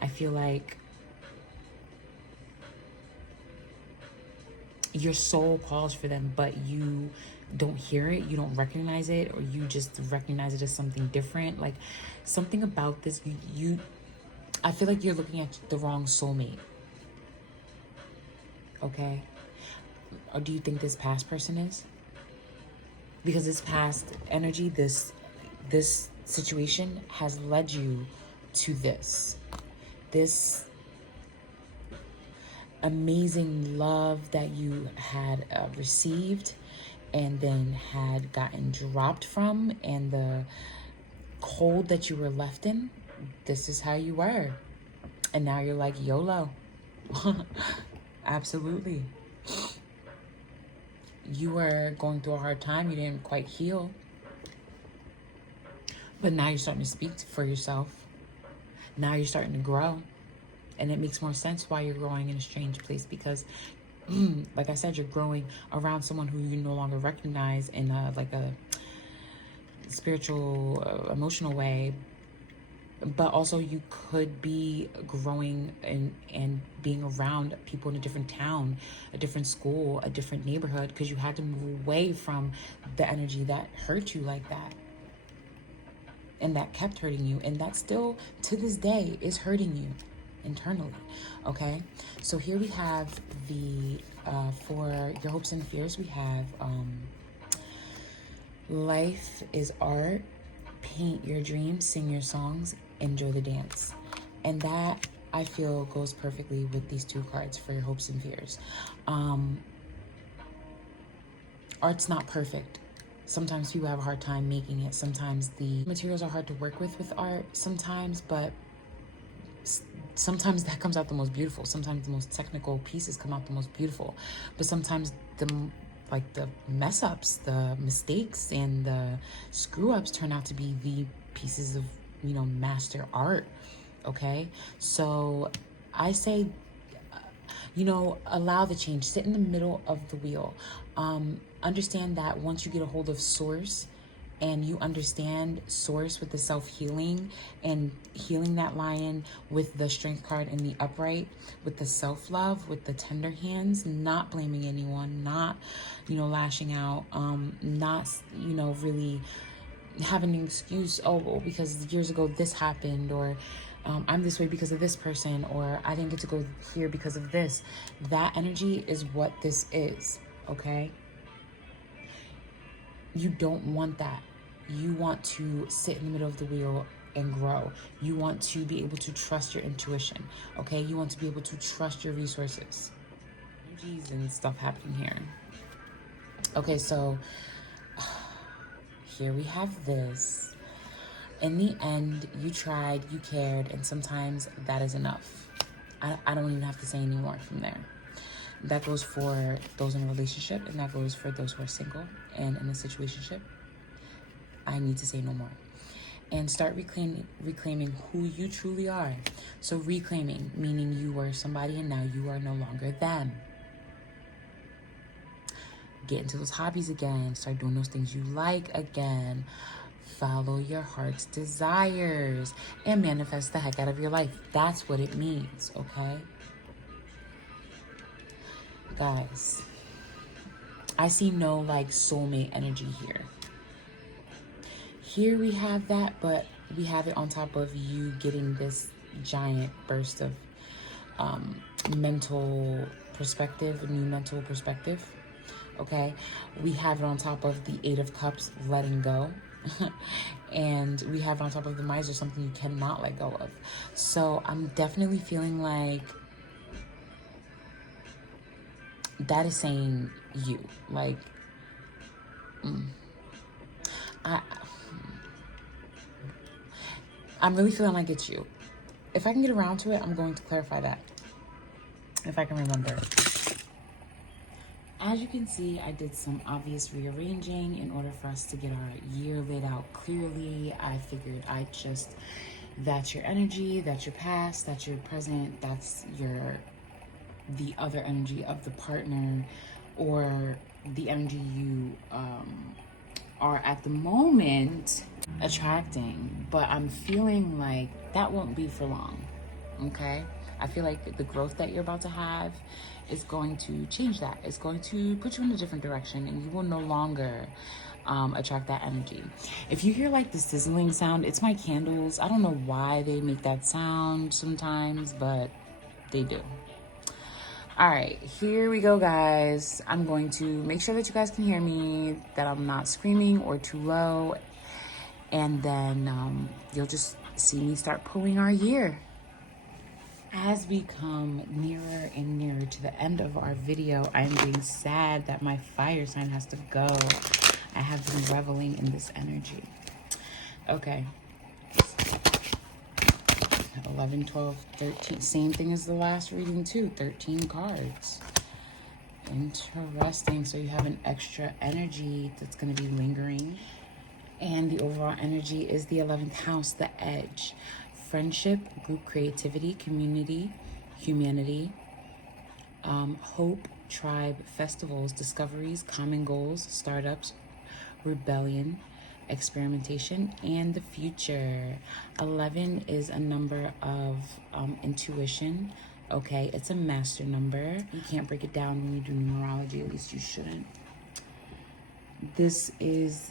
I feel like your soul calls for them, but you don't hear it, you don't recognize it, or you just recognize it as something different. Like something about this, I feel like you're looking at the wrong soulmate. Okay? Or do you think this past person is? Because this past energy, this situation has led you to this amazing love that you had received and then had gotten dropped from, and the cold that you were left in. This is how you were, and now you're like YOLO. Absolutely. You were going through a hard time, you didn't quite heal, but now you're starting to speak for yourself. Now you're starting to grow. And it makes more sense why you're growing in a strange place, because like I said, you're growing around someone who you no longer recognize in like a spiritual, emotional way, but also you could be growing and being around people in a different town, a different school, a different neighborhood, because you had to move away from the energy that hurt you like that and that kept hurting you, and that still to this day is hurting you internally. Okay, so here we have the for your hopes and fears, we have life is art, paint your dreams, sing your songs, enjoy the dance. And that, I feel, goes perfectly with these two cards for your hopes and fears. Art's not perfect. Sometimes people have a hard time making it. Sometimes the materials are hard to work with art sometimes, but sometimes that comes out the most beautiful. Sometimes the most technical pieces come out the most beautiful, but sometimes the mess ups, the mistakes, and the screw ups turn out to be the pieces of, you know, master art. Okay, so I say, you know, allow the change. Sit in the middle of the wheel. Understand that once you get a hold of source, and you understand source with the self-healing and healing that lion with the strength card in the upright, with the self-love, with the tender hands, not blaming anyone, not, you know, lashing out, not, you know, really having an excuse, oh, well, because years ago this happened, or I'm this way because of this person, or I didn't get to go here because of this. That energy is what this is, okay? You don't want that. You want to sit in the middle of the wheel and grow. You want to be able to trust your intuition, okay? You want to be able to trust your resources. Energies and stuff happening here. Okay, so here we have this. In the end, you tried, you cared, and sometimes that is enough. I don't even have to say any more from there. That goes for those in a relationship, and that goes for those who are single and in a situationship. I need to say no more. And start reclaiming who you truly are. So reclaiming, meaning you were somebody and now you are no longer them. Get into those hobbies again. Start doing those things you like again. Follow your heart's desires and manifest the heck out of your life. That's what it means, okay? Guys, I see no like soulmate energy here. Here we have that, but we have it on top of you getting this giant burst of mental perspective, new mental perspective, okay? We have it on top of the Eight of Cups, letting go. And we have on top of the Miser something you cannot let go of. So I'm definitely feeling like that is saying you. Like, I'm really feeling like it's you. If I can get around to it, I'm going to clarify that, if I can remember. As you can see, I did some obvious rearranging in order for us to get our year laid out clearly. I figured that's your energy, that's your past, that's your present, that's the other energy of the partner, or the energy you are at the moment attracting. But I'm feeling like that won't be for long, okay? I feel like the growth that you're about to have is going to change that. It's going to put you in a different direction, and you will no longer attract that energy. If you hear like the sizzling sound, it's my candles. I don't know why they make that sound sometimes, but they do. All right, here we go, guys. I'm going to make sure that you guys can hear me, that I'm not screaming or too low, and then you'll just see me start pulling our year. As we come nearer and nearer to the end of our video, I'm being sad that my fire sign has to go. I have been reveling in this energy. Okay. 11, 12, 13. Same thing as the last reading too. 13 cards. Interesting. So you have an extra energy that's going to be lingering. And the overall energy is the 11th house, the edge. Friendship, group creativity, community, humanity, hope, tribe, festivals, discoveries, common goals, startups, rebellion, experimentation, and the future. 11 is a number of intuition. Okay, it's a master number. You can't break it down when you do numerology, at least you shouldn't. This is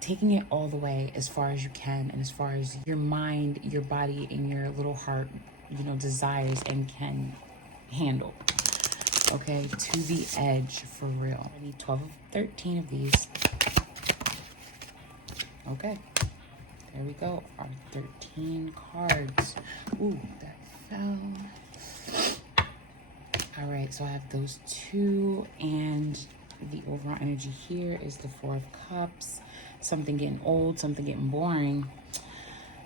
taking it all the way as far as you can, and as far as your mind, your body, and your little heart, you know, desires and can handle. Okay, to the edge, for real. I need 12 of 13 of these. Okay, there we go. Our 13 cards. Ooh, that fell. All right, so I have those two, and the overall energy here is the Four of Cups. Something getting old, something getting boring.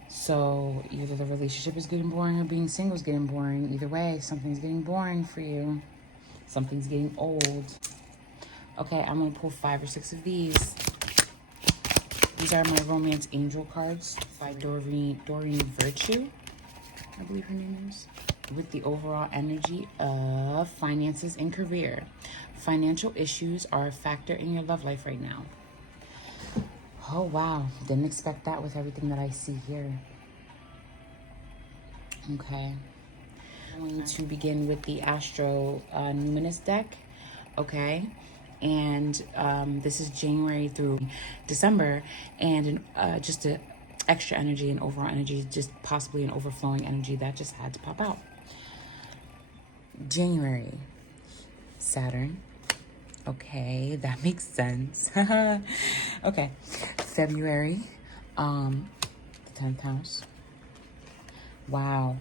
So either the relationship is getting boring or being single is getting boring. Either way, something's getting boring for you. Something's getting old. Okay, I'm gonna pull 5 or 6 of these. These are my romance angel cards by Doreen Virtue, I believe her name is. With the overall energy of finances and career. Financial issues are a factor in your love life right now. Oh, wow. Didn't expect that with everything that I see here. Okay. I'm going to begin with the Astro Numinous deck. Okay. And this is January through December. And just an extra energy and overall energy, just possibly an overflowing energy that just had to pop out. January, Saturn. Okay, that makes sense. Okay, February, the 10th house. Wow.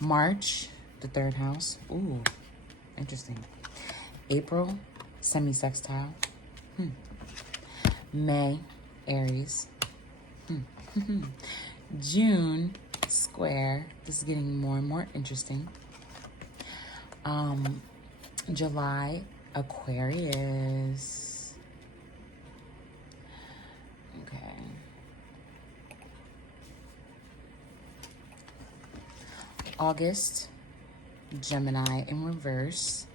March, the 3rd house. Ooh, interesting. April, semi-sextile. May, Aries. June, square. This is getting more and more interesting. July, Aquarius. Okay. August, Gemini in reverse.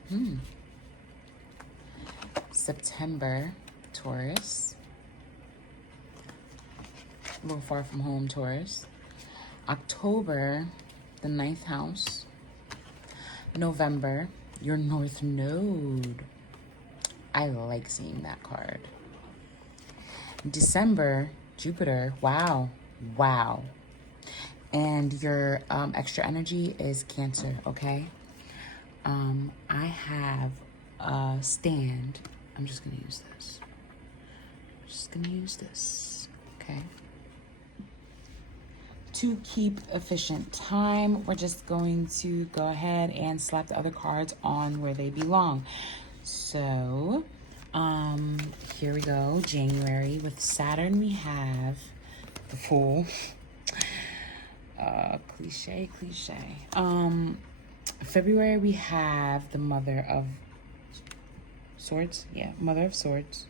September, Taurus. A little far from home, Taurus. October, the 9th house. November, your North Node. I like seeing that card. December, Jupiter. Wow. Wow. And your extra energy is Cancer, okay? I have a stand. I'm just going to use this. Okay? To keep efficient time, we're just going to go ahead and slap the other cards on where they belong. So, here we go. January. With Saturn, we have the Fool. Cliche. February, we have the Mother of Swords. Yeah, Mother of Swords.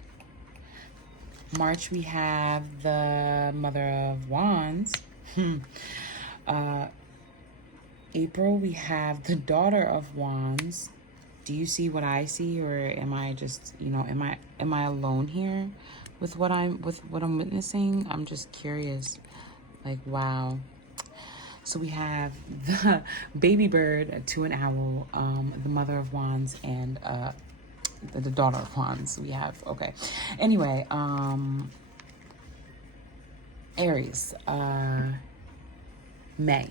March, we have the Mother of Wands. April, we have the Daughter of Wands. Do you see what I see, or am I just, you know, am I alone here with what I'm witnessing? I'm just curious. Like, wow. So we have the Baby Bird, 2 and Owl, the Mother of Wands, and the Daughter of Wands. We have, okay. Anyway, Aries, May,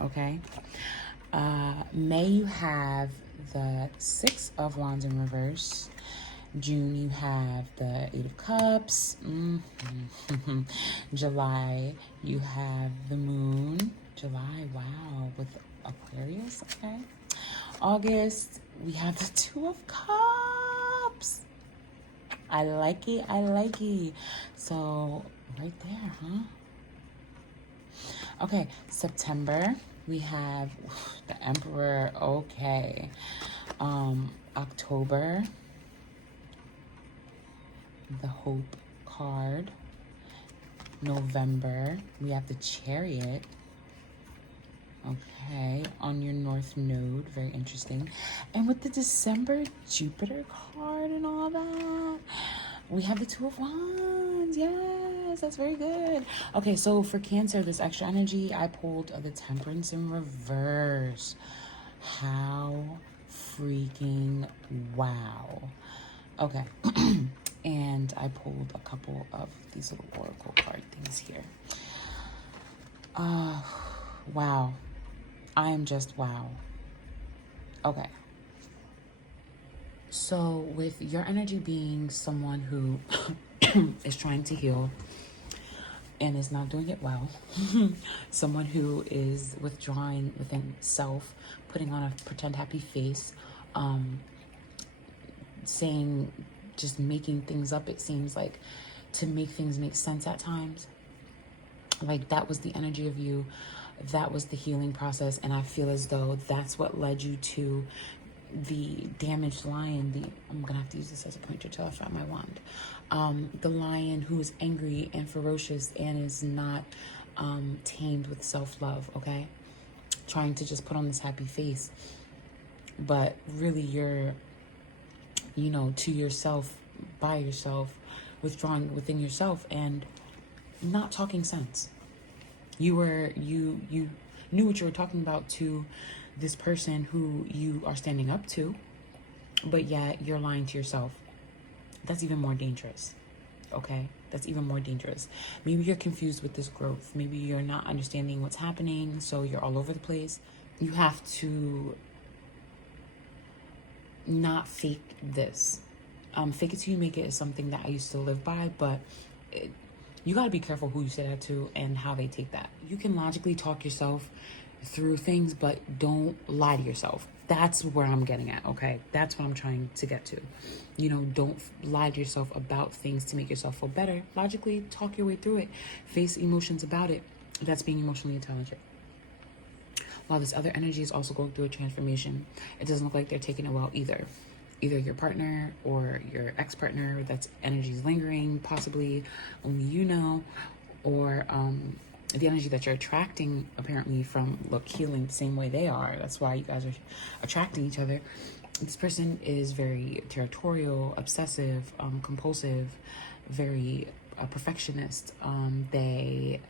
okay? May, you have the 6 of Wands in reverse. June, you have the 8 of Cups. July, you have the Moon. July, wow, with Aquarius, okay? August, we have the 2 of Cups. I like it. So, right there, huh? Okay, September, we have the Emperor, okay. October, the Hope card. November, we have the Chariot. Okay, on your North Node, very interesting. And with the December Jupiter card and all that, we have the 2 of Wands, yes. Yes, that's very good. Okay, so for Cancer, this extra energy, I pulled the Temperance in reverse. How freaking wow. Okay. And I pulled a couple of these little oracle card things here. Wow. I am just wow. Okay. So with your energy being someone who is trying to heal and is not doing it well, someone who is withdrawing within self, putting on a pretend happy face, saying, just making things up, it seems like, to make things make sense at times. Like, that was the energy of you. That was the healing process. And I feel as though that's what led you to the damaged lion. I'm gonna have to use this as a pointer till I find my wand. The lion who is angry and ferocious and is not tamed with self-love, okay? Trying to just put on this happy face. But really you're, you know, to yourself, by yourself, withdrawing within yourself and not talking sense. You knew what you were talking about to this person who you are standing up to, but yet you're lying to yourself. That's even more dangerous, okay? That's even more dangerous. Maybe you're confused with this growth. Maybe you're not understanding what's happening, so you're all over the place. You have to not fake this. Fake it till you make it is something that I used to live by, but you got to be careful who you say that to and how they take that. You can logically talk yourself through things, but don't lie to yourself. That's where I'm getting at, okay? That's what I'm trying to get to. You know, don't lie to yourself about things to make yourself feel better. Logically talk your way through it. Face emotions about it. That's being emotionally intelligent. While this other energy is also going through a transformation, it doesn't look like they're taking it well either. Either your partner or your ex-partner, that's energy's lingering, possibly only you know, or the energy that you're attracting, apparently from, look, healing the same way they are. That's why you guys are attracting each other. This person is very territorial, obsessive, compulsive, very perfectionist. They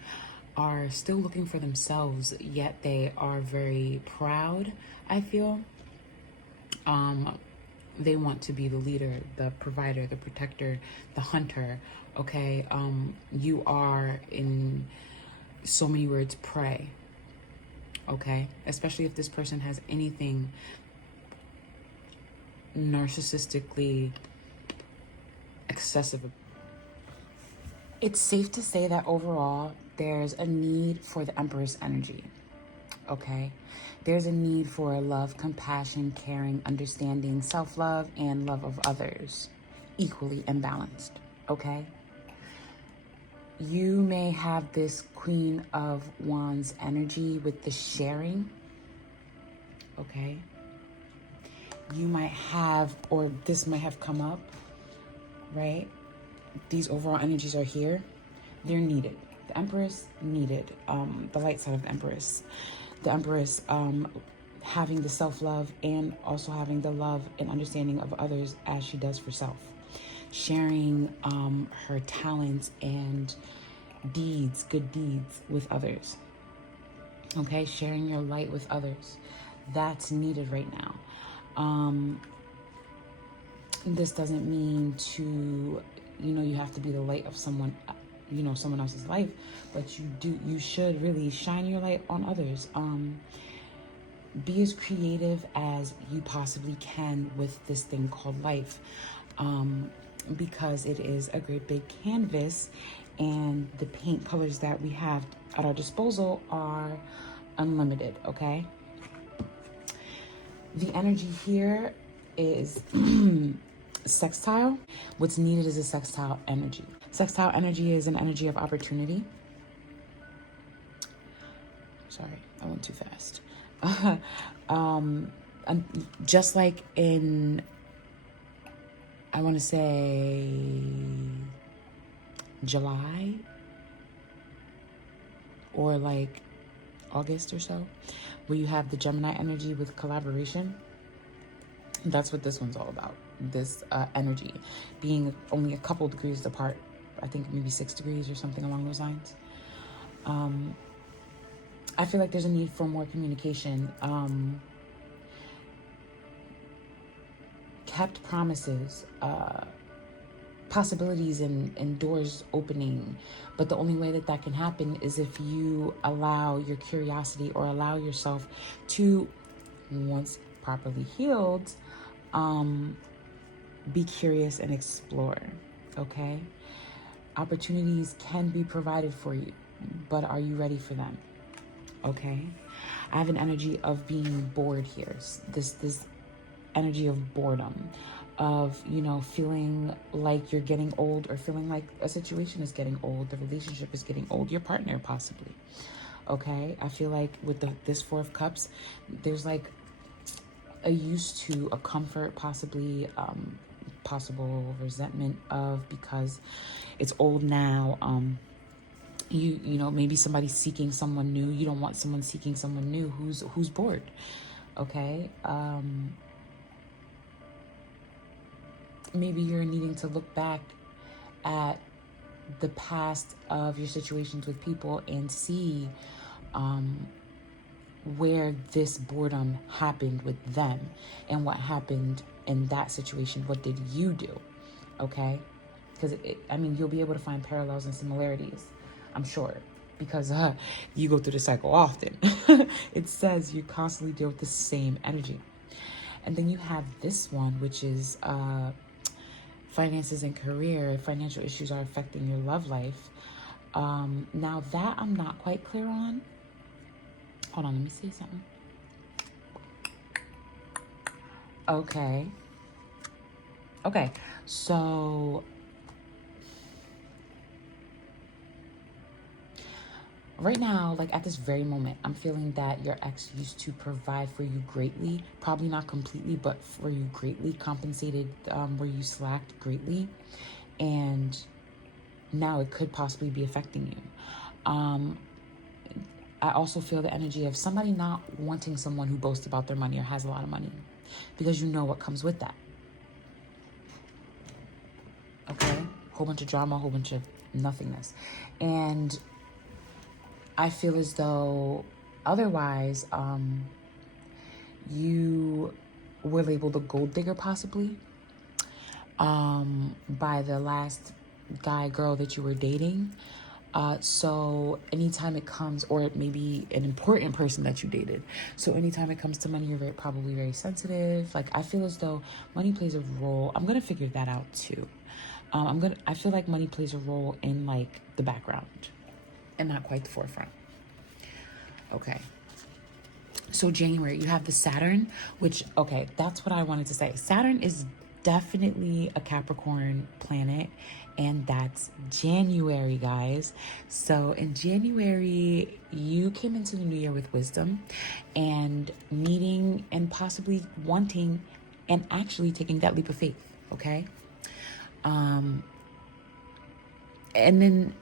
are still looking for themselves, yet they are very proud, I feel. They want to be the leader, the provider, the protector, the hunter, okay? You are, in so many words, prey, okay? Especially if this person has anything narcissistically excessive. It's safe to say that overall, there's a need for the Empress energy, okay? There's a need for love, compassion, caring, understanding, self-love, and love of others, equally and balanced, okay? You may have this Queen of Wands energy with the sharing, okay? You might have, or this might have come up, right? These overall energies are here. They're needed. The Empress needed, the light side of the Empress. The Empress having the self-love and also having the love and understanding of others as she does for self. Sharing her talents and deeds, good deeds with others. Okay, sharing your light with others. That's needed right now. This doesn't mean to, you have to be the light of someone, someone else's life, but you should really shine your light on others. Be as creative as you possibly can with this thing called life, because it is a great big canvas, and the paint colors that we have at our disposal are unlimited, okay? The energy here is sextile. What's needed is a sextile energy. Sextile energy is an energy of opportunity. Sorry, I went too fast. Just like in, I want to say July or like August or so, where you have the Gemini energy with collaboration. That's what this one's all about. This energy being only a couple degrees apart I think maybe 6 degrees or something along those lines. I feel like there's a need for more communication. Kept promises, possibilities and doors opening. But the only way that that can happen is if you allow your curiosity or allow yourself to, once properly healed, be curious and explore, okay? Opportunities can be provided for you, but are you ready for them? Okay? I have an energy of being bored here. This energy of boredom, of, you know, feeling like you're getting old, or feeling like a situation is getting old, the relationship is getting old, your partner possibly. Okay? I feel like with this Four of Cups, there's like a used to, a comfort, possibly possible resentment of, because it's old now. You know, maybe somebody's seeking someone new. You don't want someone seeking someone new who's bored. Okay? Maybe you're needing to look back at the past of your situations with people and see where this boredom happened with them, and what happened in that situation. What did you do? Okay? Because, I mean, you'll be able to find parallels and similarities, I'm sure, because you go through the cycle often. It says you constantly deal with the same energy. And then you have this one, which is finances and career. Financial issues are affecting your love life. Now that I'm not quite clear on. Hold on, let me see something. Okay, so right now, like at this very moment, I'm feeling that your ex used to provide for you greatly, probably not completely, but for you greatly, compensated where you slacked greatly, and now it could possibly be affecting you. I also feel the energy of somebody not wanting someone who boasts about their money or has a lot of money, because you know what comes with that. Okay? Whole bunch of drama, whole bunch of nothingness. And I feel as though otherwise, you were labeled a gold digger possibly by the last guy, girl that you were dating. So anytime it comes, or it may be an important person that you dated. So anytime it comes to money, you're probably very sensitive. Like, I feel as though money plays a role. I'm going to figure that out too. I feel like money plays a role in like the background and not quite the forefront. Okay. So January, you have the Saturn, which, okay, that's what I wanted to say. Saturn is definitely a Capricorn planet, and that's January, guys. So in January, you came into the new year with wisdom and needing and possibly wanting and actually taking that leap of faith, okay? And then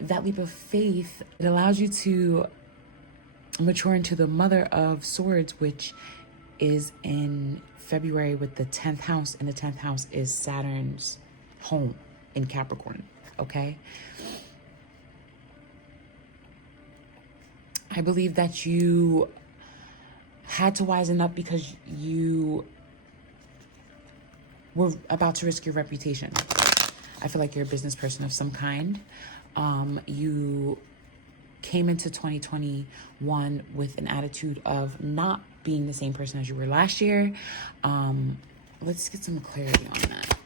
that leap of faith, it allows you to mature into the Mother of Swords, which is in February with the 10th house, and the 10th house is Saturn's home in Capricorn, okay? I believe that you had to wisen up because you were about to risk your reputation. I feel like you're a business person of some kind. You came into 2021 with an attitude of not being the same person as you were last year. Let's get some clarity on that.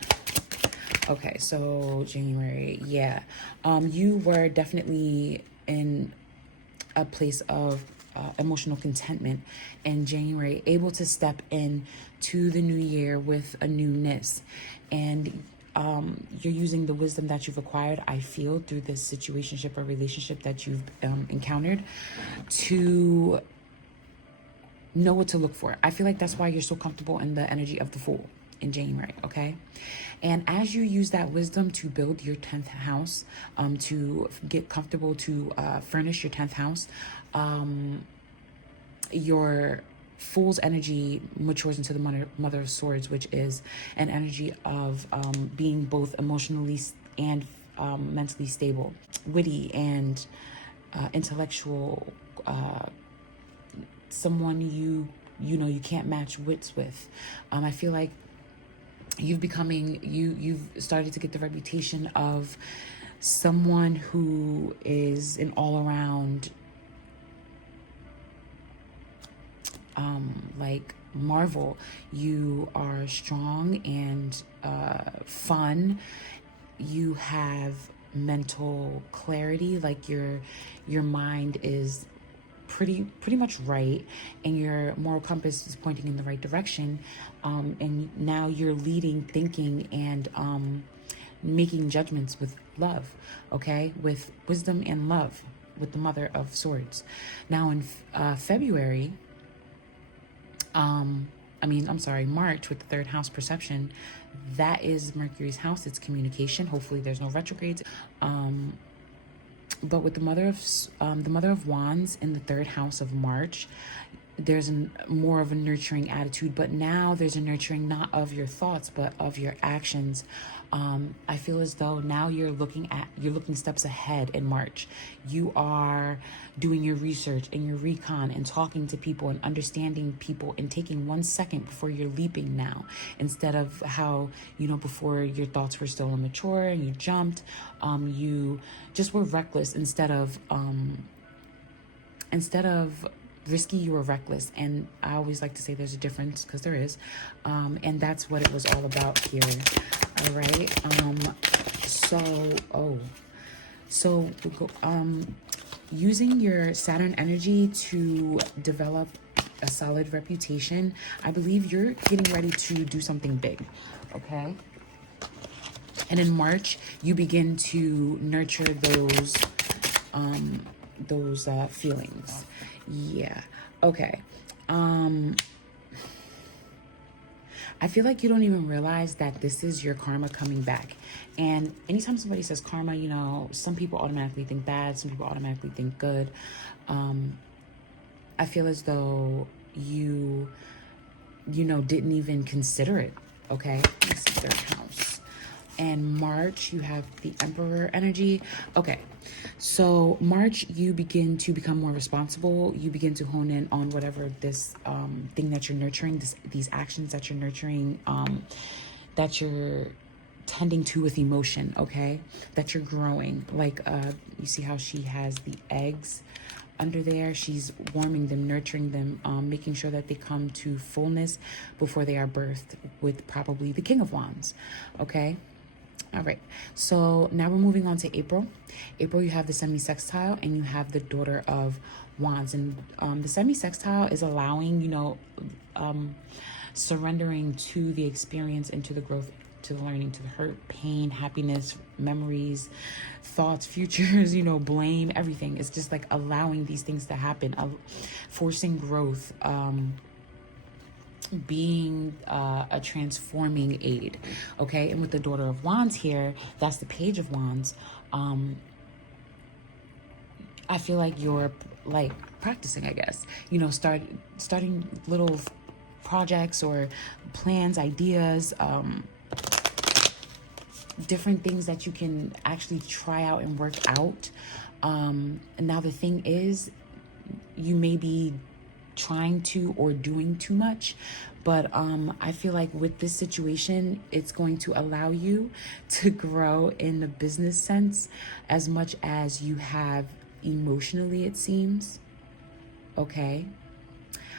Okay, so January, yeah. You were definitely in a place of emotional contentment in January, able to step in to the new year with a newness. And you're using the wisdom that you've acquired, I feel, through this situationship or relationship that you've encountered to know what to look for. I feel like that's why you're so comfortable in the energy of the Fool in January, okay? And as you use that wisdom to build your 10th house, to get comfortable, to furnish your 10th house, your Fool's energy matures into the Mother of Swords, which is an energy of being both emotionally and mentally stable, witty and intellectual, someone you can't match wits with. I feel like you've started to get the reputation of someone who is an all-around like marvel. You are strong and fun. You have mental clarity, like your mind is pretty much right, and your moral compass is pointing in the right direction, and now you're leading, thinking, and making judgments with love, okay, with wisdom and love, with the Mother of Swords. Now in February, March, with the third house, perception, that is Mercury's house. It's communication. Hopefully there's no retrogrades. But with the Mother of Wands in the third house of March, there's more of a nurturing attitude, but now there's a nurturing not of your thoughts, but of your actions. I feel as though now you're looking steps ahead in March. You are doing your research and your recon and talking to people and understanding people and taking 1 second before you're leaping now, instead of how, before your thoughts were still immature and you jumped, you just were reckless instead of risky, you were reckless. And I always like to say there's a difference, because there is, and that's what it was all about here. All right. Using your Saturn energy to develop a solid reputation, I believe you're getting ready to do something big. Okay. And in March, you begin to nurture those feelings. Yeah. Okay. I feel like you don't even realize that this is your karma coming back. And anytime somebody says karma, some people automatically think bad, some people automatically think good. I feel as though you didn't even consider it. Okay. This is third house. And March, you have the Emperor energy. Okay. So March, you begin to become more responsible. You begin to hone in on whatever this thing that you're nurturing, these actions that you're nurturing, that you're tending to with emotion, okay? That you're growing. Like, you see how she has the eggs under there? She's warming them, nurturing them, making sure that they come to fullness before they are birthed, with probably the King of Wands, okay? All right, so now we're moving on to April. April, you have the semi-sextile and you have the Daughter of Wands. And the semi-sextile is allowing, surrendering to the experience and to the growth, to the learning, to the hurt, pain, happiness, memories, thoughts, futures, blame, everything. It's just like allowing these things to happen, forcing growth, being a transforming aid, okay? And with the Daughter of Wands here, that's the Page of Wands. I feel like you're like practicing, I guess, starting little projects or plans, ideas, different things that you can actually try out and work out. And now the thing is, you may be trying to or doing too much, but I feel like with this situation, it's going to allow you to grow in the business sense as much as you have emotionally, it seems. Okay,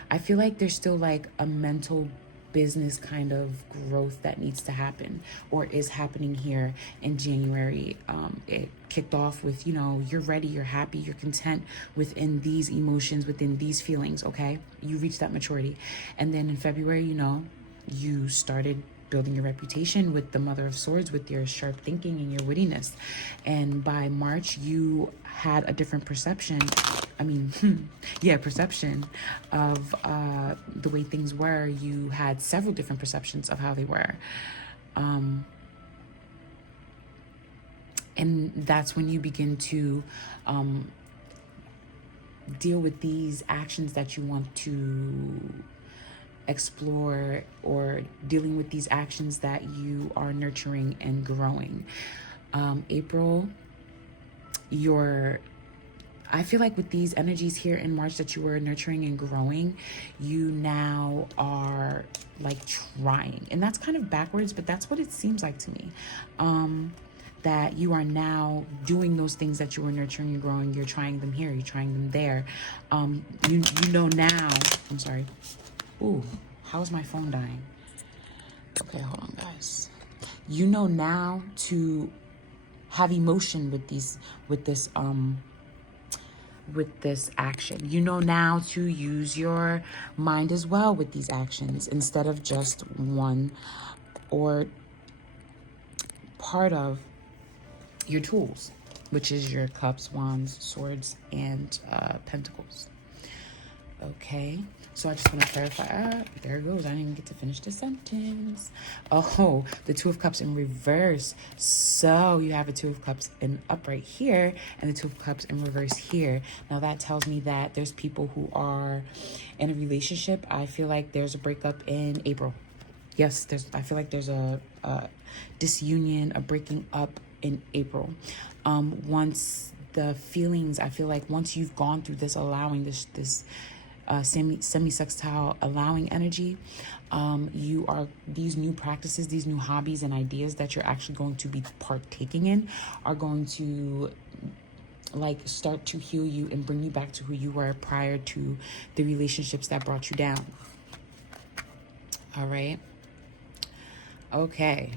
I feel like there's still like a mental business kind of growth that needs to happen or is happening here in January. It kicked off with, you're ready, you're happy, you're content within these emotions, within these feelings, okay? You reached that maturity. And then in February, you started building your reputation with the Mother of Swords, with your sharp thinking and your wittiness. And by March, you had a different perception. Perception of the way things were. You had several different perceptions of how they were. And that's when you begin to deal with these actions that you want to explore, or dealing with these actions that you are nurturing and growing. April, I feel like with these energies here in March that you were nurturing and growing, you now are like trying. And that's kind of backwards, but that's what it seems like to me. That you are now doing those things that you were nurturing and growing. You're trying them here, you're trying them there. You know now, I'm sorry. Ooh, how's my phone dying? Okay, hold on, guys. You know now to have emotion with this action. You know now to use your mind as well with these actions instead of just one or part of your tools, which is your cups, wands, swords, and pentacles. Okay, so I just want to clarify. There it goes. I didn't even get to finish the sentence. Oh, the Two of Cups in reverse. So you have a Two of Cups in upright here and the Two of Cups in reverse here. Now that tells me that there's people who are in a relationship. I feel like there's a breakup in April. Yes, I feel like there's a disunion, a breaking up in April. Once the feelings, I feel like once you've gone through this, allowing this semi-sextile allowing energy, you are, these new practices, these new hobbies and ideas that you're actually going to be partaking in are going to like start to heal you and bring you back to who you were prior to the relationships that brought you down. All right. Okay.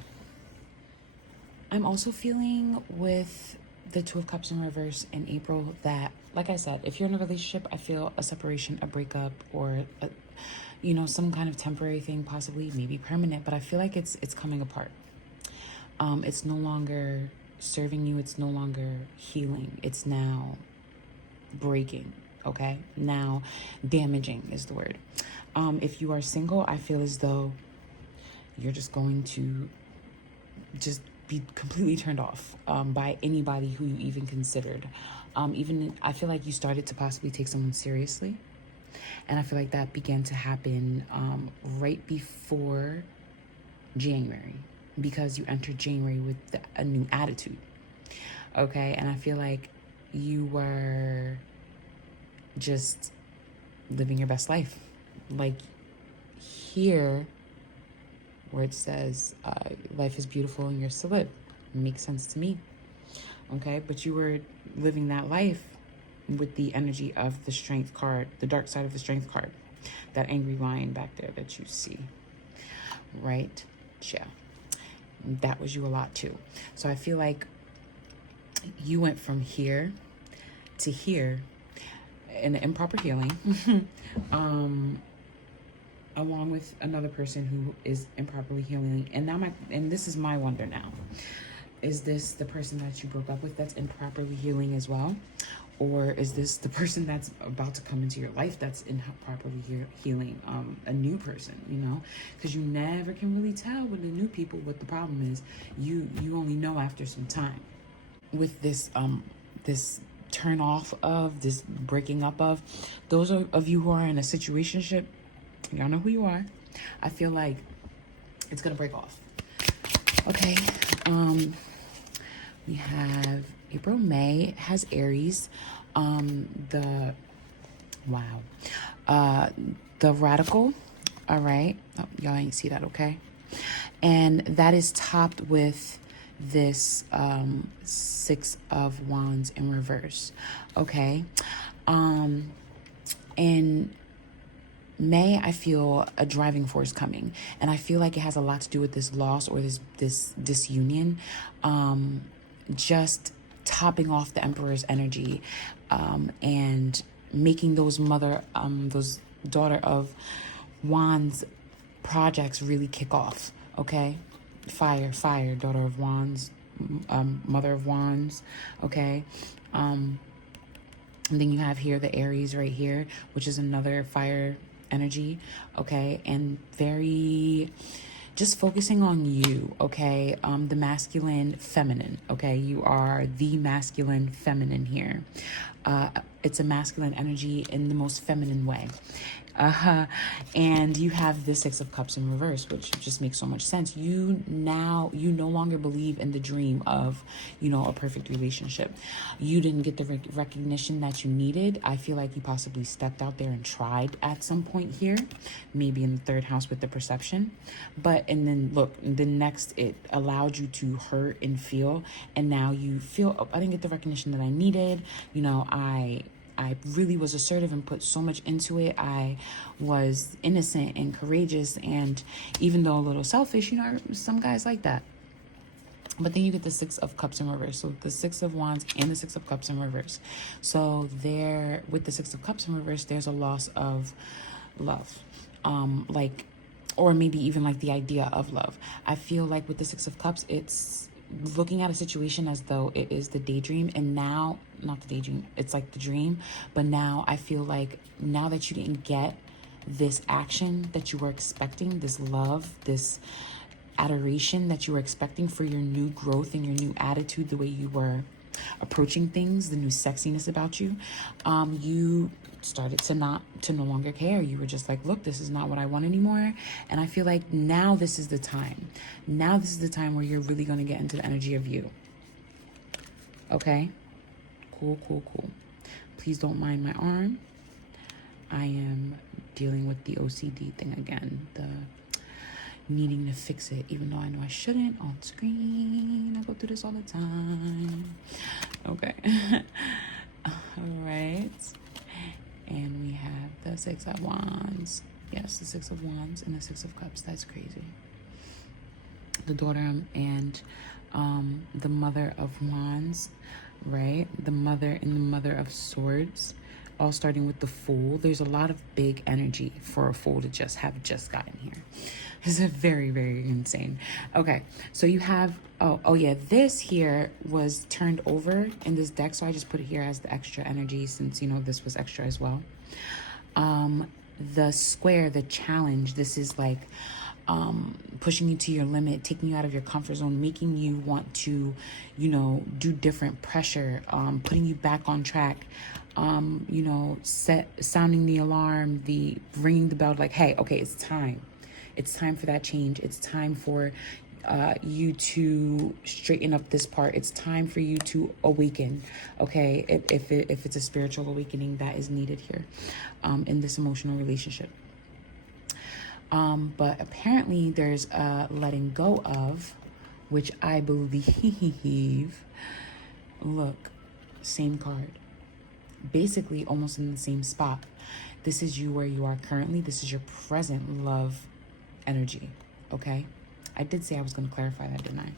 I'm also feeling with the Two of Cups in reverse in April that, like I said, if you're in a relationship, I feel a separation, a breakup, or some kind of temporary thing, possibly, maybe permanent, but I feel like it's coming apart. It's no longer serving you. It's no longer healing. It's now breaking. Okay. Now damaging is the word. If you are single, I feel as though you're just going to just be completely turned off by anybody who you even considered. I feel like you started to possibly take someone seriously. And I feel like that began to happen right before January, because you entered January with a new attitude. Okay, and I feel like you were just living your best life. Like here, where it says life is beautiful and yours to live. It makes sense to me. Okay, but you were living that life with the energy of the Strength card, the dark side of the Strength card, that angry lion back there that you see. Right? Yeah. That was you a lot too. So I feel like you went from here to here in improper healing. Along with another person who is improperly healing. And now this is my wonder now. Is this the person that you broke up with that's improperly healing as well? Or is this the person that's about to come into your life that's improperly healing? A new person, because you never can really tell with the new people what the problem is. You only know after some time. With this this turn off of, this breaking up of, those of you who are in a situationship, y'all know who you are. I feel like it's gonna break off. Okay. We have April, May has Aries. The Radical. All right. Oh, y'all ain't see that, okay? And that is topped with this Six of Wands in reverse. Okay. And May, I feel a driving force coming, and I feel like it has a lot to do with this loss or this disunion, just topping off the Emperor's energy, and making those Daughter of Wands projects really kick off. Okay, fire, Daughter of Wands, Mother of Wands. Okay. And then you have here the Aries right here, which is another fire energy. Okay. And very just focusing on you. Okay. The masculine feminine. Okay. You are the masculine feminine here. It's a masculine energy in the most feminine way. And you have the Six of Cups in reverse, which just makes so much sense. You no longer believe in the dream of, a perfect relationship. You didn't get the recognition that you needed. I feel like you possibly stepped out there and tried at some point here, maybe in the third house with the perception. And then look, the next, it allowed you to hurt and feel. And now you feel, oh, I didn't get the recognition that I needed. I really was assertive and put so much into it. I was innocent and courageous, and even though a little selfish, some guys like that. But then you get the Six of Cups in reverse. So the Six of Wands and the Six of Cups in reverse. So there, with the Six of Cups in reverse, there's a loss of love. Or maybe even like the idea of love. I feel like with the Six of Cups, it's looking at a situation as though it is the daydream, and now, not the daydream, it's like the dream. But now I feel like now that you didn't get this action that you were expecting, this love, this adoration that you were expecting for your new growth and your new attitude, the way you were approaching things, the new sexiness about you, you started to no longer care. You were just like, look, this is not what I want anymore. And I feel like now this is the time. Now this is the time where you're really going to get into the energy of you. Okay? Cool. Please don't mind my arm. I am dealing with the OCD thing again. The needing to fix it, even though I know I shouldn't on screen. I go through this all the time. Okay. All right. And we have the Six of Wands. Yes, the Six of Wands and the Six of Cups. That's crazy. The daughter and the Mother of Wands, right? The Mother and the Mother of Swords, all starting with the Fool. There's a lot of big energy for a Fool to just gotten here. This is very, very insane. Okay, so you have, oh yeah, this here was turned over in this deck, so I just put it here as the extra energy since, this was extra as well. The Square, the challenge, this is like pushing you to your limit, taking you out of your comfort zone, making you want to, do different, pressure, putting you back on track, sounding the alarm, the ringing the bell, like, hey, okay, it's time. It's time for that change. It's time for you to straighten up this part. It's time for you to awaken, okay? If it's a spiritual awakening that is needed here in this emotional relationship. But apparently there's a letting go of, which I believe, look, same card. Basically almost in the same spot. This is you where you are currently. This is your present love energy, okay? I did say I was going to clarify that, didn't I?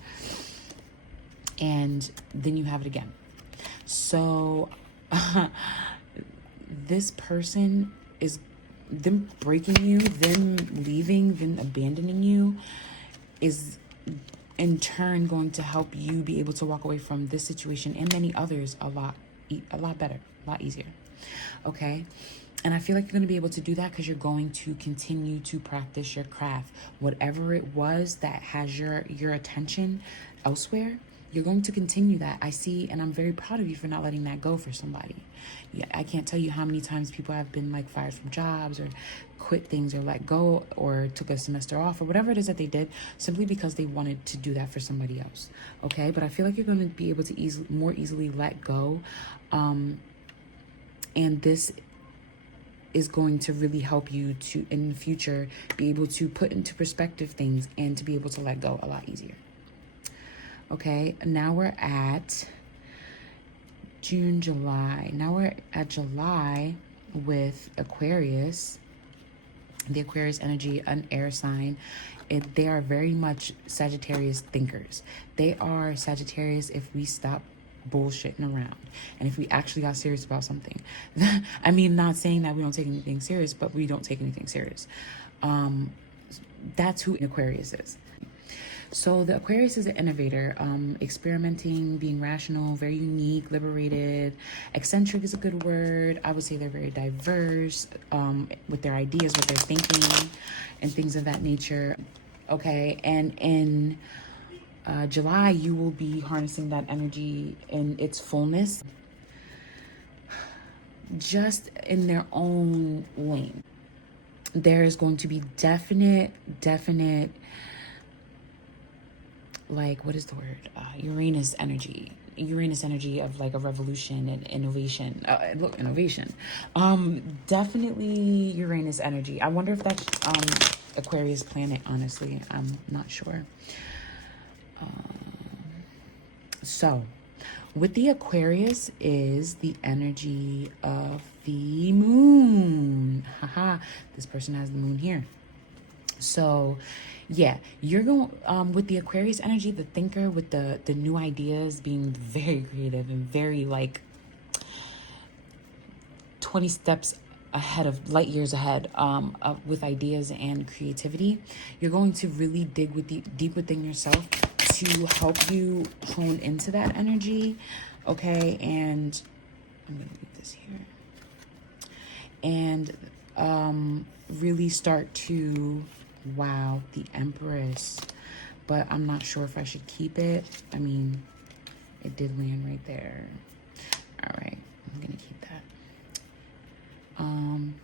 And then you have it again. So this person is, them breaking you, them leaving, them abandoning you is in turn going to help you be able to walk away from this situation and many others a lot better, a lot easier, okay? And I feel like you're going to be able to do that because you're going to continue to practice your craft. Whatever it was that has your attention elsewhere, you're going to continue that. I see, and I'm very proud of you for not letting that go for somebody. Yeah, I can't tell you how many times people have been like fired from jobs or quit things or let go or took a semester off or whatever it is that they did simply because they wanted to do that for somebody else. Okay, but I feel like you're going to be able to more easily let go. And this is going to really help you to, in the future, be able to put into perspective things and to be able to let go a lot easier. Okay, now we're at June, July. Now we're at July with Aquarius. The Aquarius energy, an air sign. They are very much Sagittarius thinkers. They are Sagittarius if we stop bullshitting around and if we actually got serious about something. I mean, not saying that we don't take anything serious, but we don't take anything serious. That's who Aquarius is. So the Aquarius is an innovator, experimenting, being rational, very unique, liberated. Eccentric is a good word. I would say they're very diverse with their ideas, with their thinking, and things of that nature. Okay, and in July, you will be harnessing that energy in its fullness, just in their own lane. there's going to be definite, like, what is the word? Uranus energy of like a revolution and innovation. Definitely Uranus energy. I wonder if that's Aquarius planet, honestly. I'm not sure. So with the Aquarius is the energy of the moon. Haha, this person has the moon here. So yeah, you're going with the Aquarius energy, the thinker, with the new ideas, being very creative and very like 20 steps ahead of light years ahead with ideas and creativity. You're going to really dig with deep within yourself to help you hone into that energy. Okay, and I'm gonna leave this here and really start to, wow, the Empress, but I'm not sure if I should keep it. I mean, it did land right there. All right, I'm gonna keep that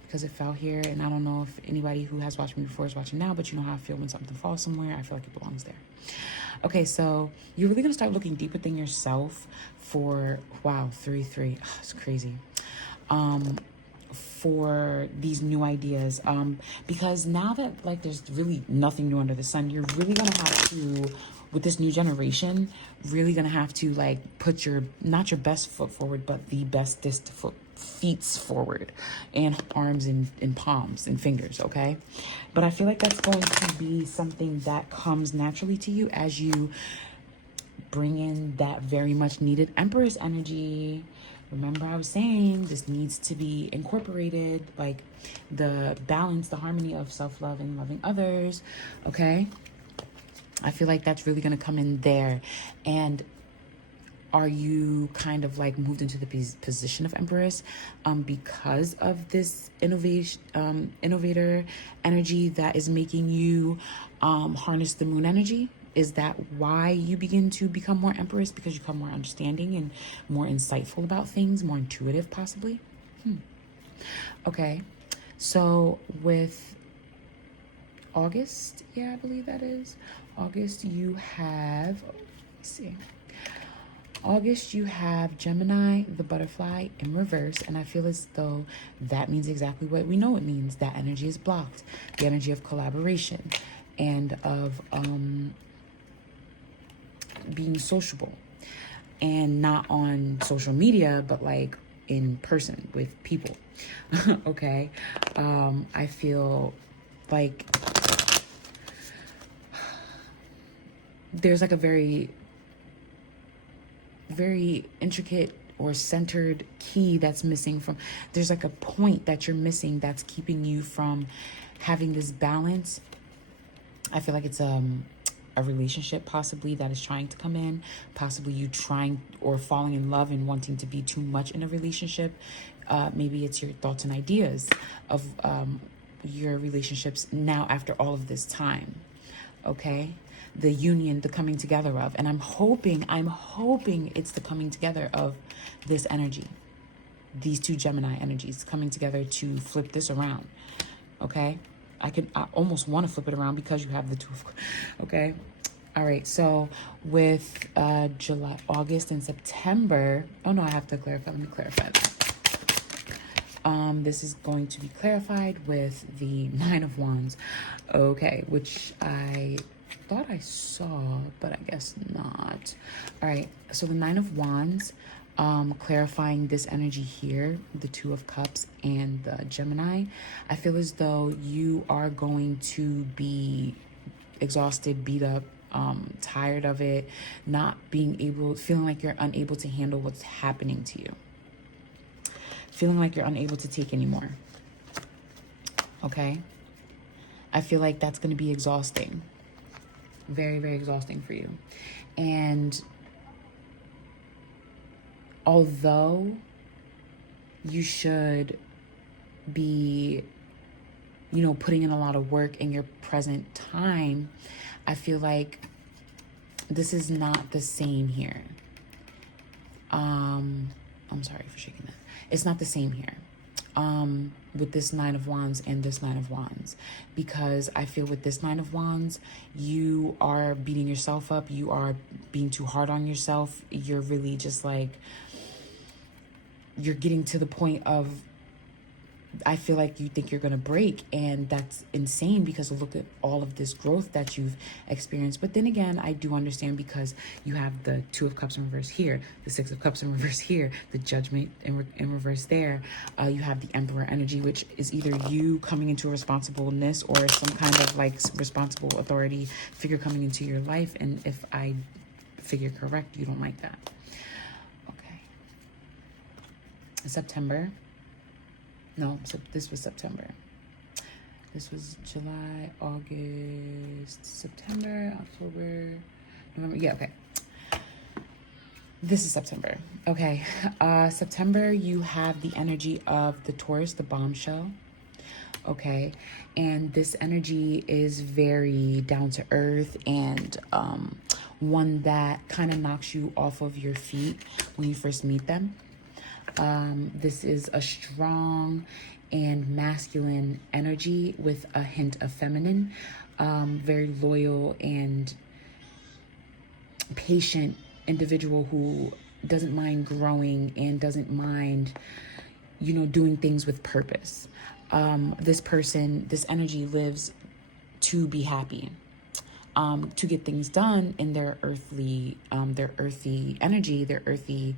because it fell here, and I don't know if anybody who has watched me before is watching now, but you know how I feel when something falls somewhere. I feel like it belongs there. Okay, so you're really gonna start looking deep within yourself for, wow, 3-3. Oh, it's crazy. For these new ideas, because now that like there's really nothing new under the sun, you're really gonna have to, with this new generation, really gonna have to like put your, not your best foot forward, but the bestest feet forward, and arms and palms and fingers. Okay, but I feel like that's going to be something that comes naturally to you as you bring in that very much needed Empress energy. Remember, I was saying this needs to be incorporated, like the balance, the harmony of self-love and loving others. Okay, I feel like that's really going to come in there. And are you kind of like moved into the position of Empress because of this innovator energy that is making you harness the moon energy? Is that why you begin to become more Empress? Because you become more understanding and more insightful about things, more intuitive possibly? Okay, so with August, yeah, I believe that is August, you have, let's see, August, you have Gemini, the butterfly, in reverse. And I feel as though that means exactly what we know it means. That energy is blocked. The energy of collaboration and of being sociable. And not on social media, but like in person with people. Okay. I feel like there's like a very intricate or centered key that's missing from, there's like a point that you're missing that's keeping you from having this balance. I feel like it's a relationship possibly that is trying to come in, possibly you trying or falling in love and wanting to be too much in a relationship. Maybe it's your thoughts and ideas of your relationships now after all of this time. Okay, the union, the coming together of, and I'm hoping it's the coming together of this energy, these two Gemini energies coming together to flip this around. Okay, I almost want to flip it around because you have the two. Okay, all right, so with July, August, and September, oh no, I have to clarify, let me clarify that. This is going to be clarified with the 9 of Wands. Okay, which I thought I saw, but I guess not. All right, so the 9 of Wands, clarifying this energy here, the 2 of Cups and the Gemini. I feel as though you are going to be exhausted, beat up, tired of it, not being able, feeling like you're unable to handle what's happening to you. Feeling like you're unable to take anymore. Okay? I feel like that's going to be exhausting. Very, very exhausting for you. And although you should be, you know, putting in a lot of work in your present time, I feel like this is not the same here. I'm sorry for shaking that. It's not the same here. with this Nine of Wands and this Nine of Wands, because I feel with this Nine of Wands, you are beating yourself up. You are being too hard on yourself. You're really just like, you're getting to the point of, I feel like you think you're going to break, and that's insane because look at all of this growth that you've experienced. But then again, I do understand, because you have the Two of Cups in reverse here, the Six of Cups in reverse here, the Judgment in reverse there. You have the Emperor energy, which is either you coming into a responsibleness or some kind of like responsible authority figure coming into your life. And if I figure correct, you don't like that. Okay. September. No, so this was September. This was July, August, September, October, November. Yeah, okay. This is September. Okay. September, you have the energy of the Taurus, the bombshell. Okay. And this energy is very down to earth and one that kind of knocks you off of your feet when you first meet them. This is a strong and masculine energy with a hint of feminine, very loyal and patient individual who doesn't mind growing and doesn't mind, you know, doing things with purpose. This person, this energy lives to be happy, to get things done in their earthly energy, their earthy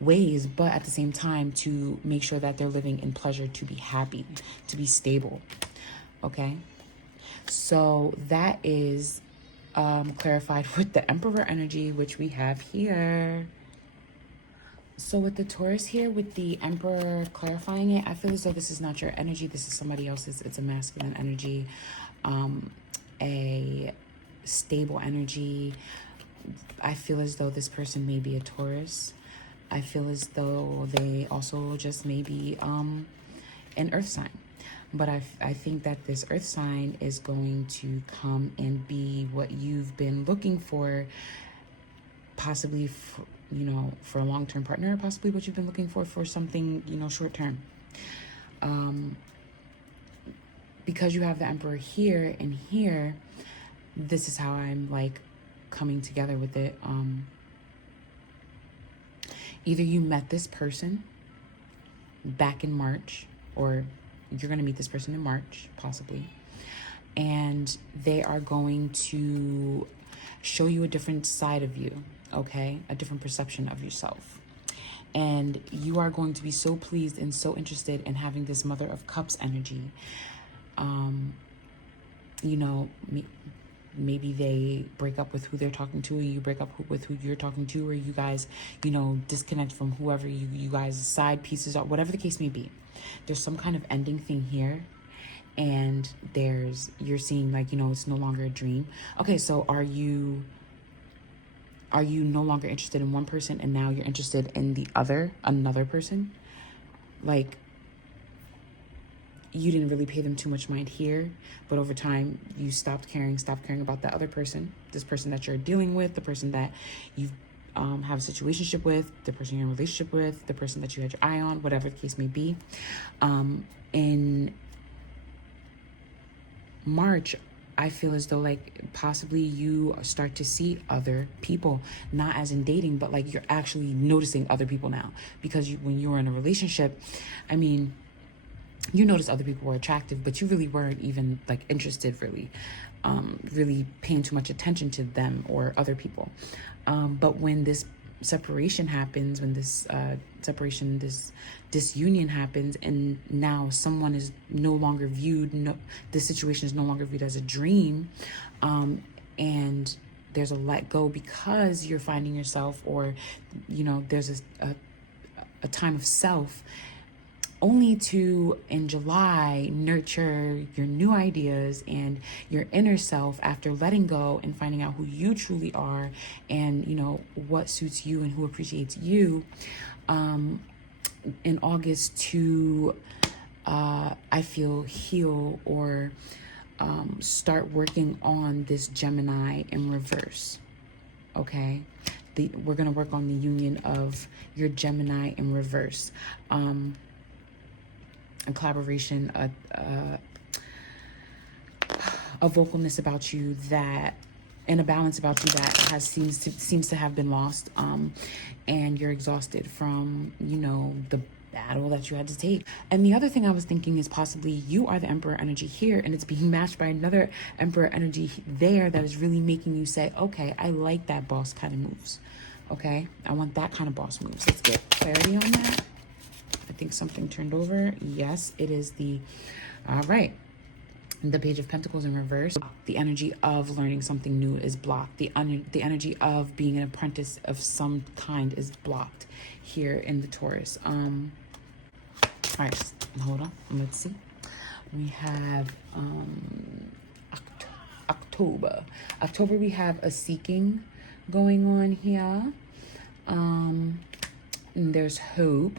ways, but at the same time to make sure that they're living in pleasure, to be happy, to be stable. Okay, so that is clarified with the Emperor energy, which we have here. So with the Taurus here, with the Emperor clarifying it, I feel as though this is not your energy. This is somebody else's. It's a masculine energy, a stable energy. I feel as though this person may be a Taurus. I feel as though they also just may be an earth sign. But I think that this earth sign is going to come and be what you've been looking for, possibly, for a long-term partner, possibly what you've been looking for something, short-term. Because you have the Emperor here and here, this is how I'm like coming together with it. Either you met this person back in March, or you're going to meet this person in March, possibly, and they are going to show you a different side of you, okay? A different perception of yourself. And you are going to be so pleased and so interested in having this Mother of Cups energy. Maybe they break up with who they're talking to, and you break up with who you're talking to, or you guys, disconnect from whoever you guys' side pieces are, whatever the case may be. There's some kind of ending thing here, and you're seeing it's no longer a dream. Okay, so are you no longer interested in one person and now you're interested in another person? Like, you didn't really pay them too much mind here, but over time you stopped caring about that other person, this person that you're dealing with, the person that you have a situationship with, the person you're in a relationship with, the person that you had your eye on, whatever the case may be. In March, I feel as though possibly you start to see other people, not as in dating, but you're actually noticing other people now, because when you were in a relationship, you noticed other people were attractive, but you really weren't even interested, really paying too much attention to them or other people. But when this separation happens, when this disunion happens, and now someone is no longer viewed, this situation is no longer viewed as a dream, and there's a let go because you're finding yourself, or there's a time of self, only to, in July, nurture your new ideas and your inner self after letting go and finding out who you truly are, and what suits you and who appreciates you. In August to I feel heal or start working on this Gemini in reverse. Okay, we're gonna work on the union of your Gemini in reverse. a collaboration, a vocalness about you that, and a balance about you that seems to have been lost, and you're exhausted from, you know, the battle that you had to take. And the other thing I was thinking is possibly you are the Emperor energy here, and it's being matched by another Emperor energy there that is really making you say, okay, I like that boss kind of moves. Okay, I want that kind of boss moves. Let's get clarity on that. I think something turned over. Yes, it is the, all right. The Page of Pentacles in reverse. The energy of learning something new is blocked. The energy of being an apprentice of some kind is blocked here in the Taurus. All right, hold on. Let's see. We have October. October, we have a seeking going on here. And there's hope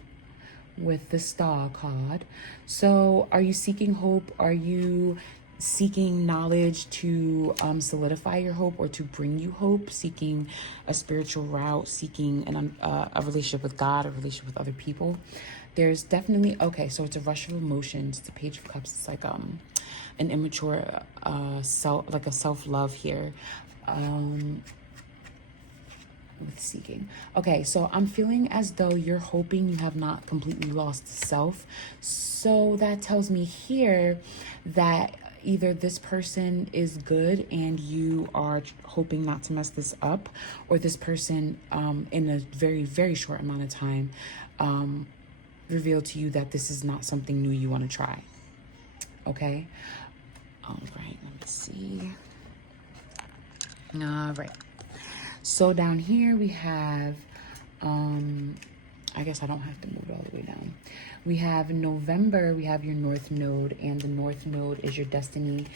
with the Star card. So are you seeking hope? Are you seeking knowledge to solidify your hope or to bring you hope? Seeking a spiritual route, seeking a relationship with God, a relationship with other people? There's definitely, okay, so it's a rush of emotions. It's a Page of Cups. It's like an immature self-love here. With seeking. Okay, so I'm feeling as though you're hoping you have not completely lost self. So that tells me here that either this person is good and you are hoping not to mess this up, or this person in a very, very short amount of time revealed to you that this is not something new you want to try. Okay? All right, let me see. All right. So down here we have, I guess I don't have to move it all the way down. We have November, we have your North Node, and the North Node is your destiny,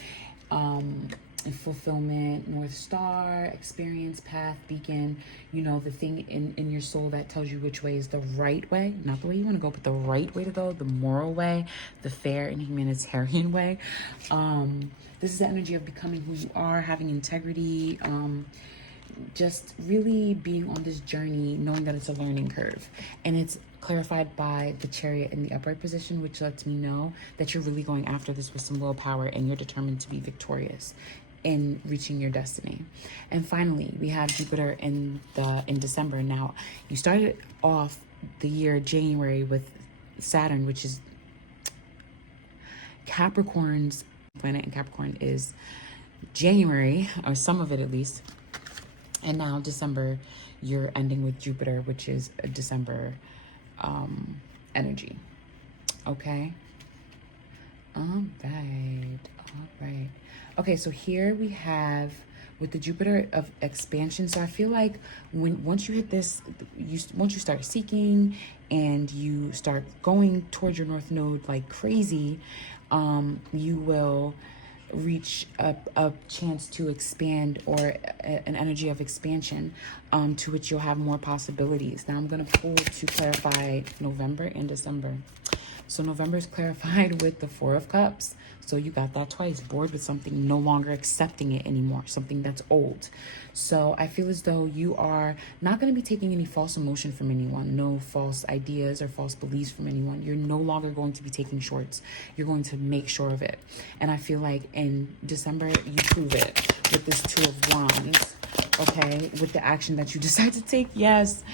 and fulfillment, North Star, experience, path, beacon, you know, the thing in your soul that tells you which way is the right way, not the way you want to go, but the right way to go, the moral way, the fair and humanitarian way. This is the energy of becoming who you are, having integrity, just really being on this journey, knowing that it's a learning curve. And it's clarified by the Chariot in the upright position, which lets me know that you're really going after this with some willpower and you're determined to be victorious in reaching your destiny. And finally, we have Jupiter in December. Now, you started off the year January with Saturn, which is Capricorn's planet, and Capricorn is January, or some of it at least. And now December, you're ending with Jupiter, which is a December energy. Okay. All right. Okay, so here we have with the Jupiter of expansion. So I feel like once you hit this, once you start seeking and you start going towards your North Node like crazy, you will reach a chance to expand, or an energy of expansion, to which you'll have more possibilities. Now I'm going to pull to clarify November and December. So November is clarified with the Four of Cups. So you got that twice. Bored with something, no longer accepting it anymore. Something that's old. So I feel as though you are not going to be taking any false emotion from anyone. No false ideas or false beliefs from anyone. You're no longer going to be taking shorts. You're going to make sure of it. And I feel like in December, you prove it with this Two of Wands. Okay, with the action that you decide to take. Yes.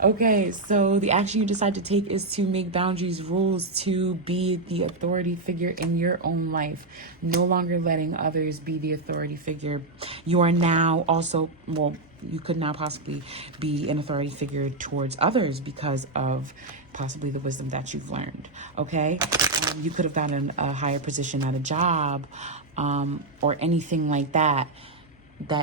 Okay, so the action you decide to take is to make boundaries, rules, to be the authority figure in your own life. No longer letting others be the authority figure. You are now also, well, you could now possibly be an authority figure towards others because of possibly the wisdom that you've learned. Okay, you could have gotten a higher position at a job, or anything like that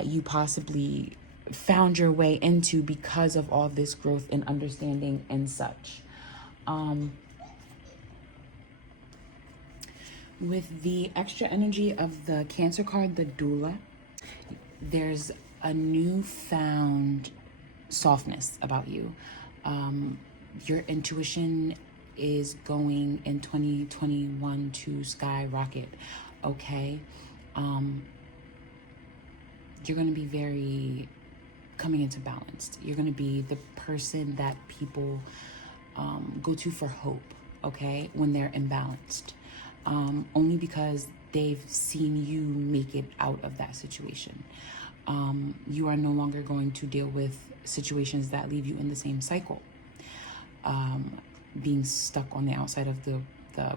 you possibly found your way into because of all this growth and understanding and such. With the extra energy of the Cancer card, the doula, there's a newfound softness about you. Your intuition is going in 2021 to skyrocket. Okay. You're going to be very coming into balance. You're going to be the person that people go to for hope. okay, when they're imbalanced. Only because they've seen you make it out of that situation. You are no longer going to deal with situations that leave you in the same cycle. Being stuck on the outside of the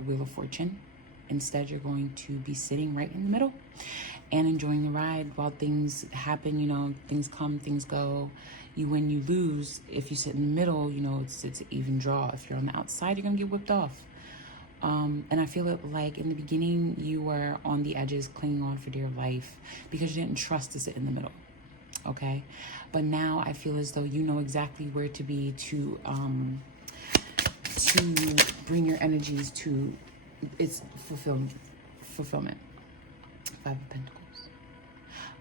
Wheel of Fortune. Instead, you're going to be sitting right in the middle and enjoying the ride while things happen. You know, things come, things go. You win, you lose. If you sit in the middle, you know, it's an even draw. If you're on the outside, you're going to get whipped off. And I feel it like in the beginning, you were on the edges, clinging on for dear life because you didn't trust to sit in the middle. Okay. But now I feel as though you know exactly where to be to bring your energies to its fulfillment. Five of Pentacles.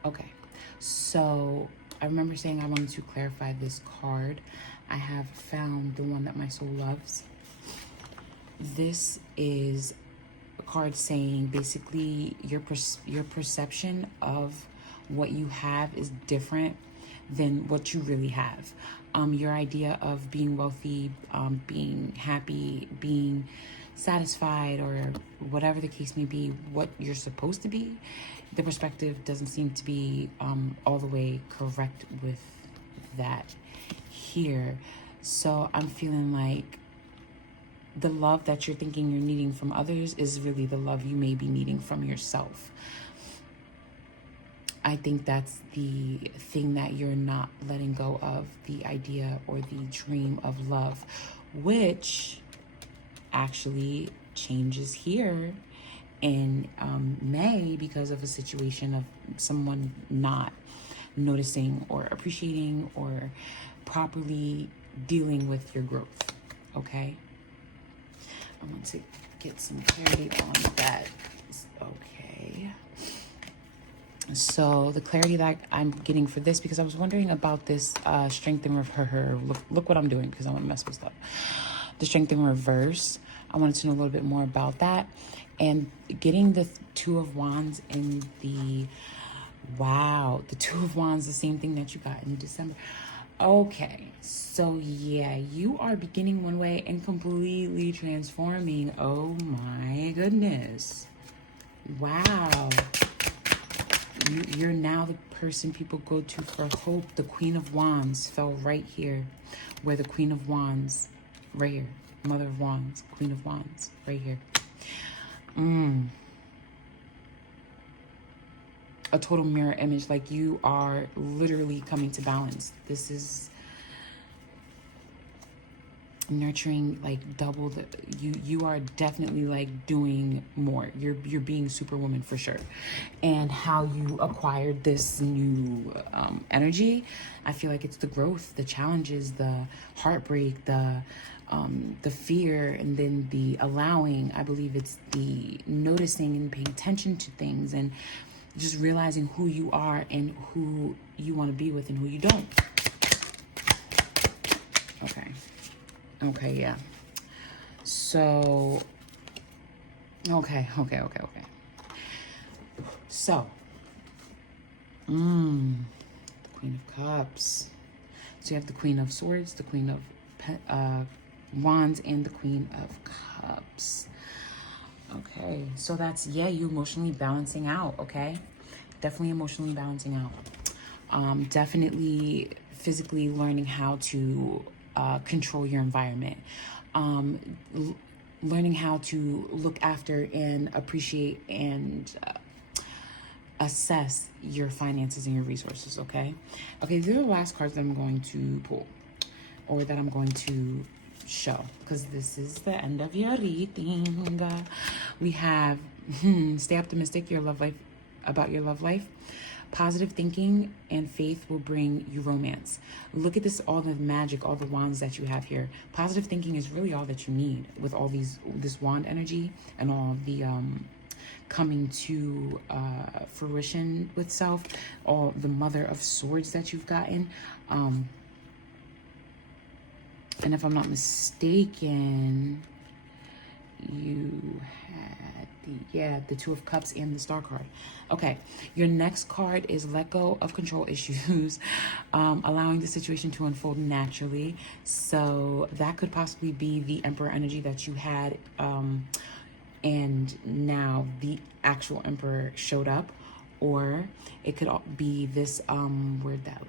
Okay. So I remember saying I wanted to clarify this card. I have found the one that my soul loves. This is a card saying basically your perception of what you have is different than what you really have. Your idea of being wealthy, being happy, being satisfied, or whatever the case may be, what you're supposed to be, the perspective doesn't seem to be all the way correct with that here. So I'm feeling like the love that you're thinking you're needing from others is really the love you may be needing from yourself. I think that's the thing that you're not letting go of, the idea or the dream of love, which actually changes here in May because of a situation of someone not noticing or appreciating or properly dealing with your growth, okay? I want to get some clarity on that. Okay. So the clarity that I'm getting for this, because I was wondering about this strength in her. Look what I'm doing because I want to mess with stuff. The strength in reverse. I wanted to know a little bit more about that. And getting the Two of Wands in the... Wow. The Two of Wands, the same thing that you got in December. Okay, so yeah, you are beginning one way and completely transforming. Oh my goodness. Wow. You're now the person people go to for hope. The Queen of Wands fell right here, where the Queen of Wands, right here. Mother of Wands, Queen of Wands, right here. A total mirror image, like you are literally coming to balance. This is nurturing, like double the you are definitely like doing more. You're being superwoman for sure. And how you acquired this new energy, I feel like it's the growth, the challenges, the heartbreak, the fear, and then the allowing. I believe it's the noticing and paying attention to things and just realizing who you are and who you want to be with and who you don't. Okay, yeah. So, okay. So, the Queen of Cups. So you have the Queen of Swords, the Queen of Wands, and the Queen of Cups. Okay, so that's, yeah, you emotionally balancing out, okay? Definitely emotionally balancing out. Definitely physically learning how to control your environment. Learning how to look after and appreciate and assess your finances and your resources, okay? Okay, these are the last cards that I'm going to pull, or that I'm going to show, because this is the end of your reading. We have stay optimistic, your love life, about your love life. Positive thinking and faith will bring you romance. Look at this, all the magic, all the wands that you have here. Positive thinking is really all that you need with all this wand energy and all the coming to fruition with self, all the Mother of Swords that you've gotten. And if I'm not mistaken, you had the Two of Cups and the Star card. Okay, your next card is let go of control issues, allowing the situation to unfold naturally. So that could possibly be the Emperor energy that you had, and now the actual Emperor showed up. Or it could be this word that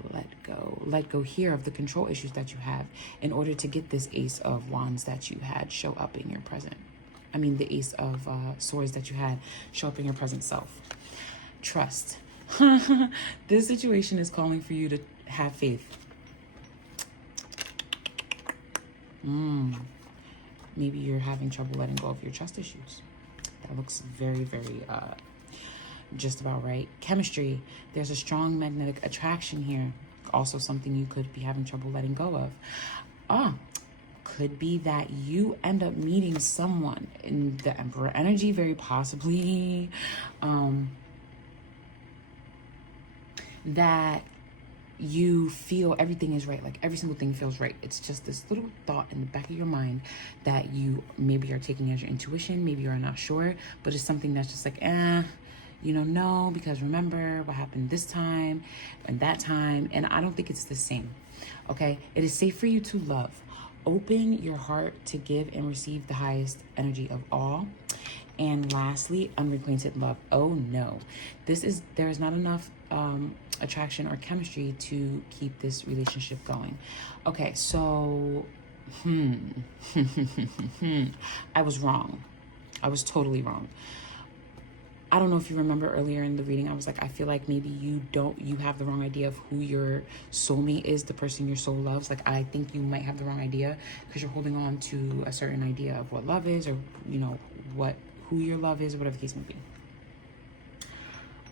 let go here of the control issues that you have in order to get this Ace of Wands that you had show up in your present. I mean, the Ace of Swords that you had show up in your present self. Trust. This situation is calling for you to have faith. Maybe you're having trouble letting go of your trust issues. That looks very, very just about right. Chemistry. There's a strong magnetic attraction here. Also something you could be having trouble letting go of. Could be that you end up meeting someone in the Emperor energy, very possibly, that you feel everything is right, like every single thing feels right. It's just this little thought in the back of your mind that you maybe are taking as your intuition, maybe you're not sure, but it's something that's just like, no, because remember what happened this time and that time, and I don't think it's the same. Okay, it is safe for you to love. Open your heart to give and receive the highest energy of all. And lastly, unrequited love. Oh no, there is not enough attraction or chemistry to keep this relationship going. Okay, so I was wrong. I was totally wrong. I don't know if you remember earlier in the reading, I was like, I feel like maybe you have the wrong idea of who your soulmate is, the person your soul loves. Like, I think you might have the wrong idea because you're holding on to a certain idea of what love is, or, who your love is, or whatever the case may be.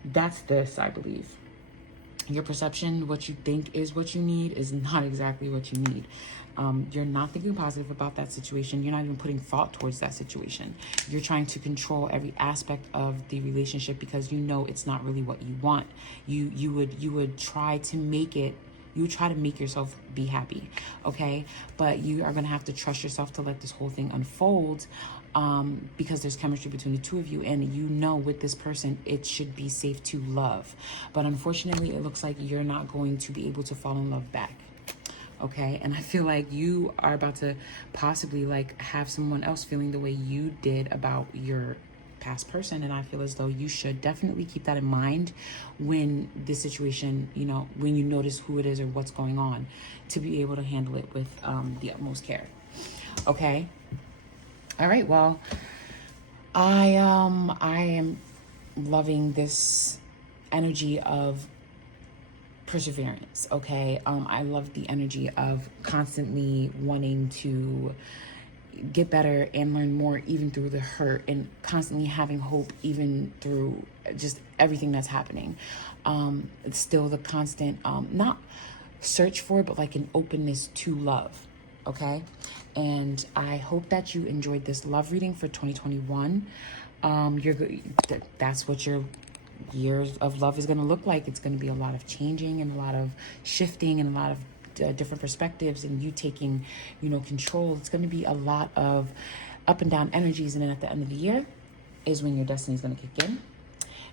That's this, I believe. Your perception, what you think is what you need, is not exactly what you need. You're not thinking positive about that situation. You're not even putting thought towards that situation. You're trying to control every aspect of the relationship because you know it's not really what you want. You would try to make it. You would try to make yourself be happy, okay? But you are gonna have to trust yourself to let this whole thing unfold, because there's chemistry between the two of you, and with this person it should be safe to love. But unfortunately, it looks like you're not going to be able to fall in love back. Okay, and I feel like you are about to possibly have someone else feeling the way you did about your past person, and I feel as though you should definitely keep that in mind when this situation, when you notice who it is or what's going on, to be able to handle it with the utmost care. Okay. All right. Well, I am loving this energy of perseverance. Okay. I love the energy of constantly wanting to get better and learn more, even through the hurt, and constantly having hope even through just everything that's happening. It's still the constant not search for, but like an openness to love. Okay, and I hope that you enjoyed this love reading for 2021. That's what your years of love is going to look like. It's going to be a lot of changing and a lot of shifting and a lot of different perspectives, and you taking control. It's going to be a lot of up and down energies, and then at the end of the year is when your destiny is going to kick in.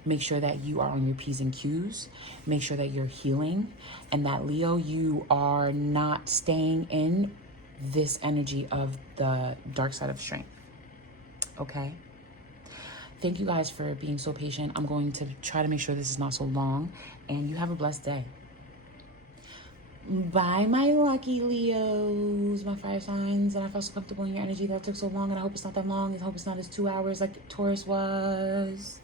Make sure that you are on your P's and Q's. Make sure that you're healing, and that, Leo, you are not staying in this energy of the dark side of strength. Okay, thank you guys for being so patient. I'm going to try to make sure this is not so long, and you have a blessed day. Bye, my lucky Leos, my fire signs. And I felt so comfortable in your energy that took so long, and I hope it's not that long. I hope it's not as 2 hours like Taurus was.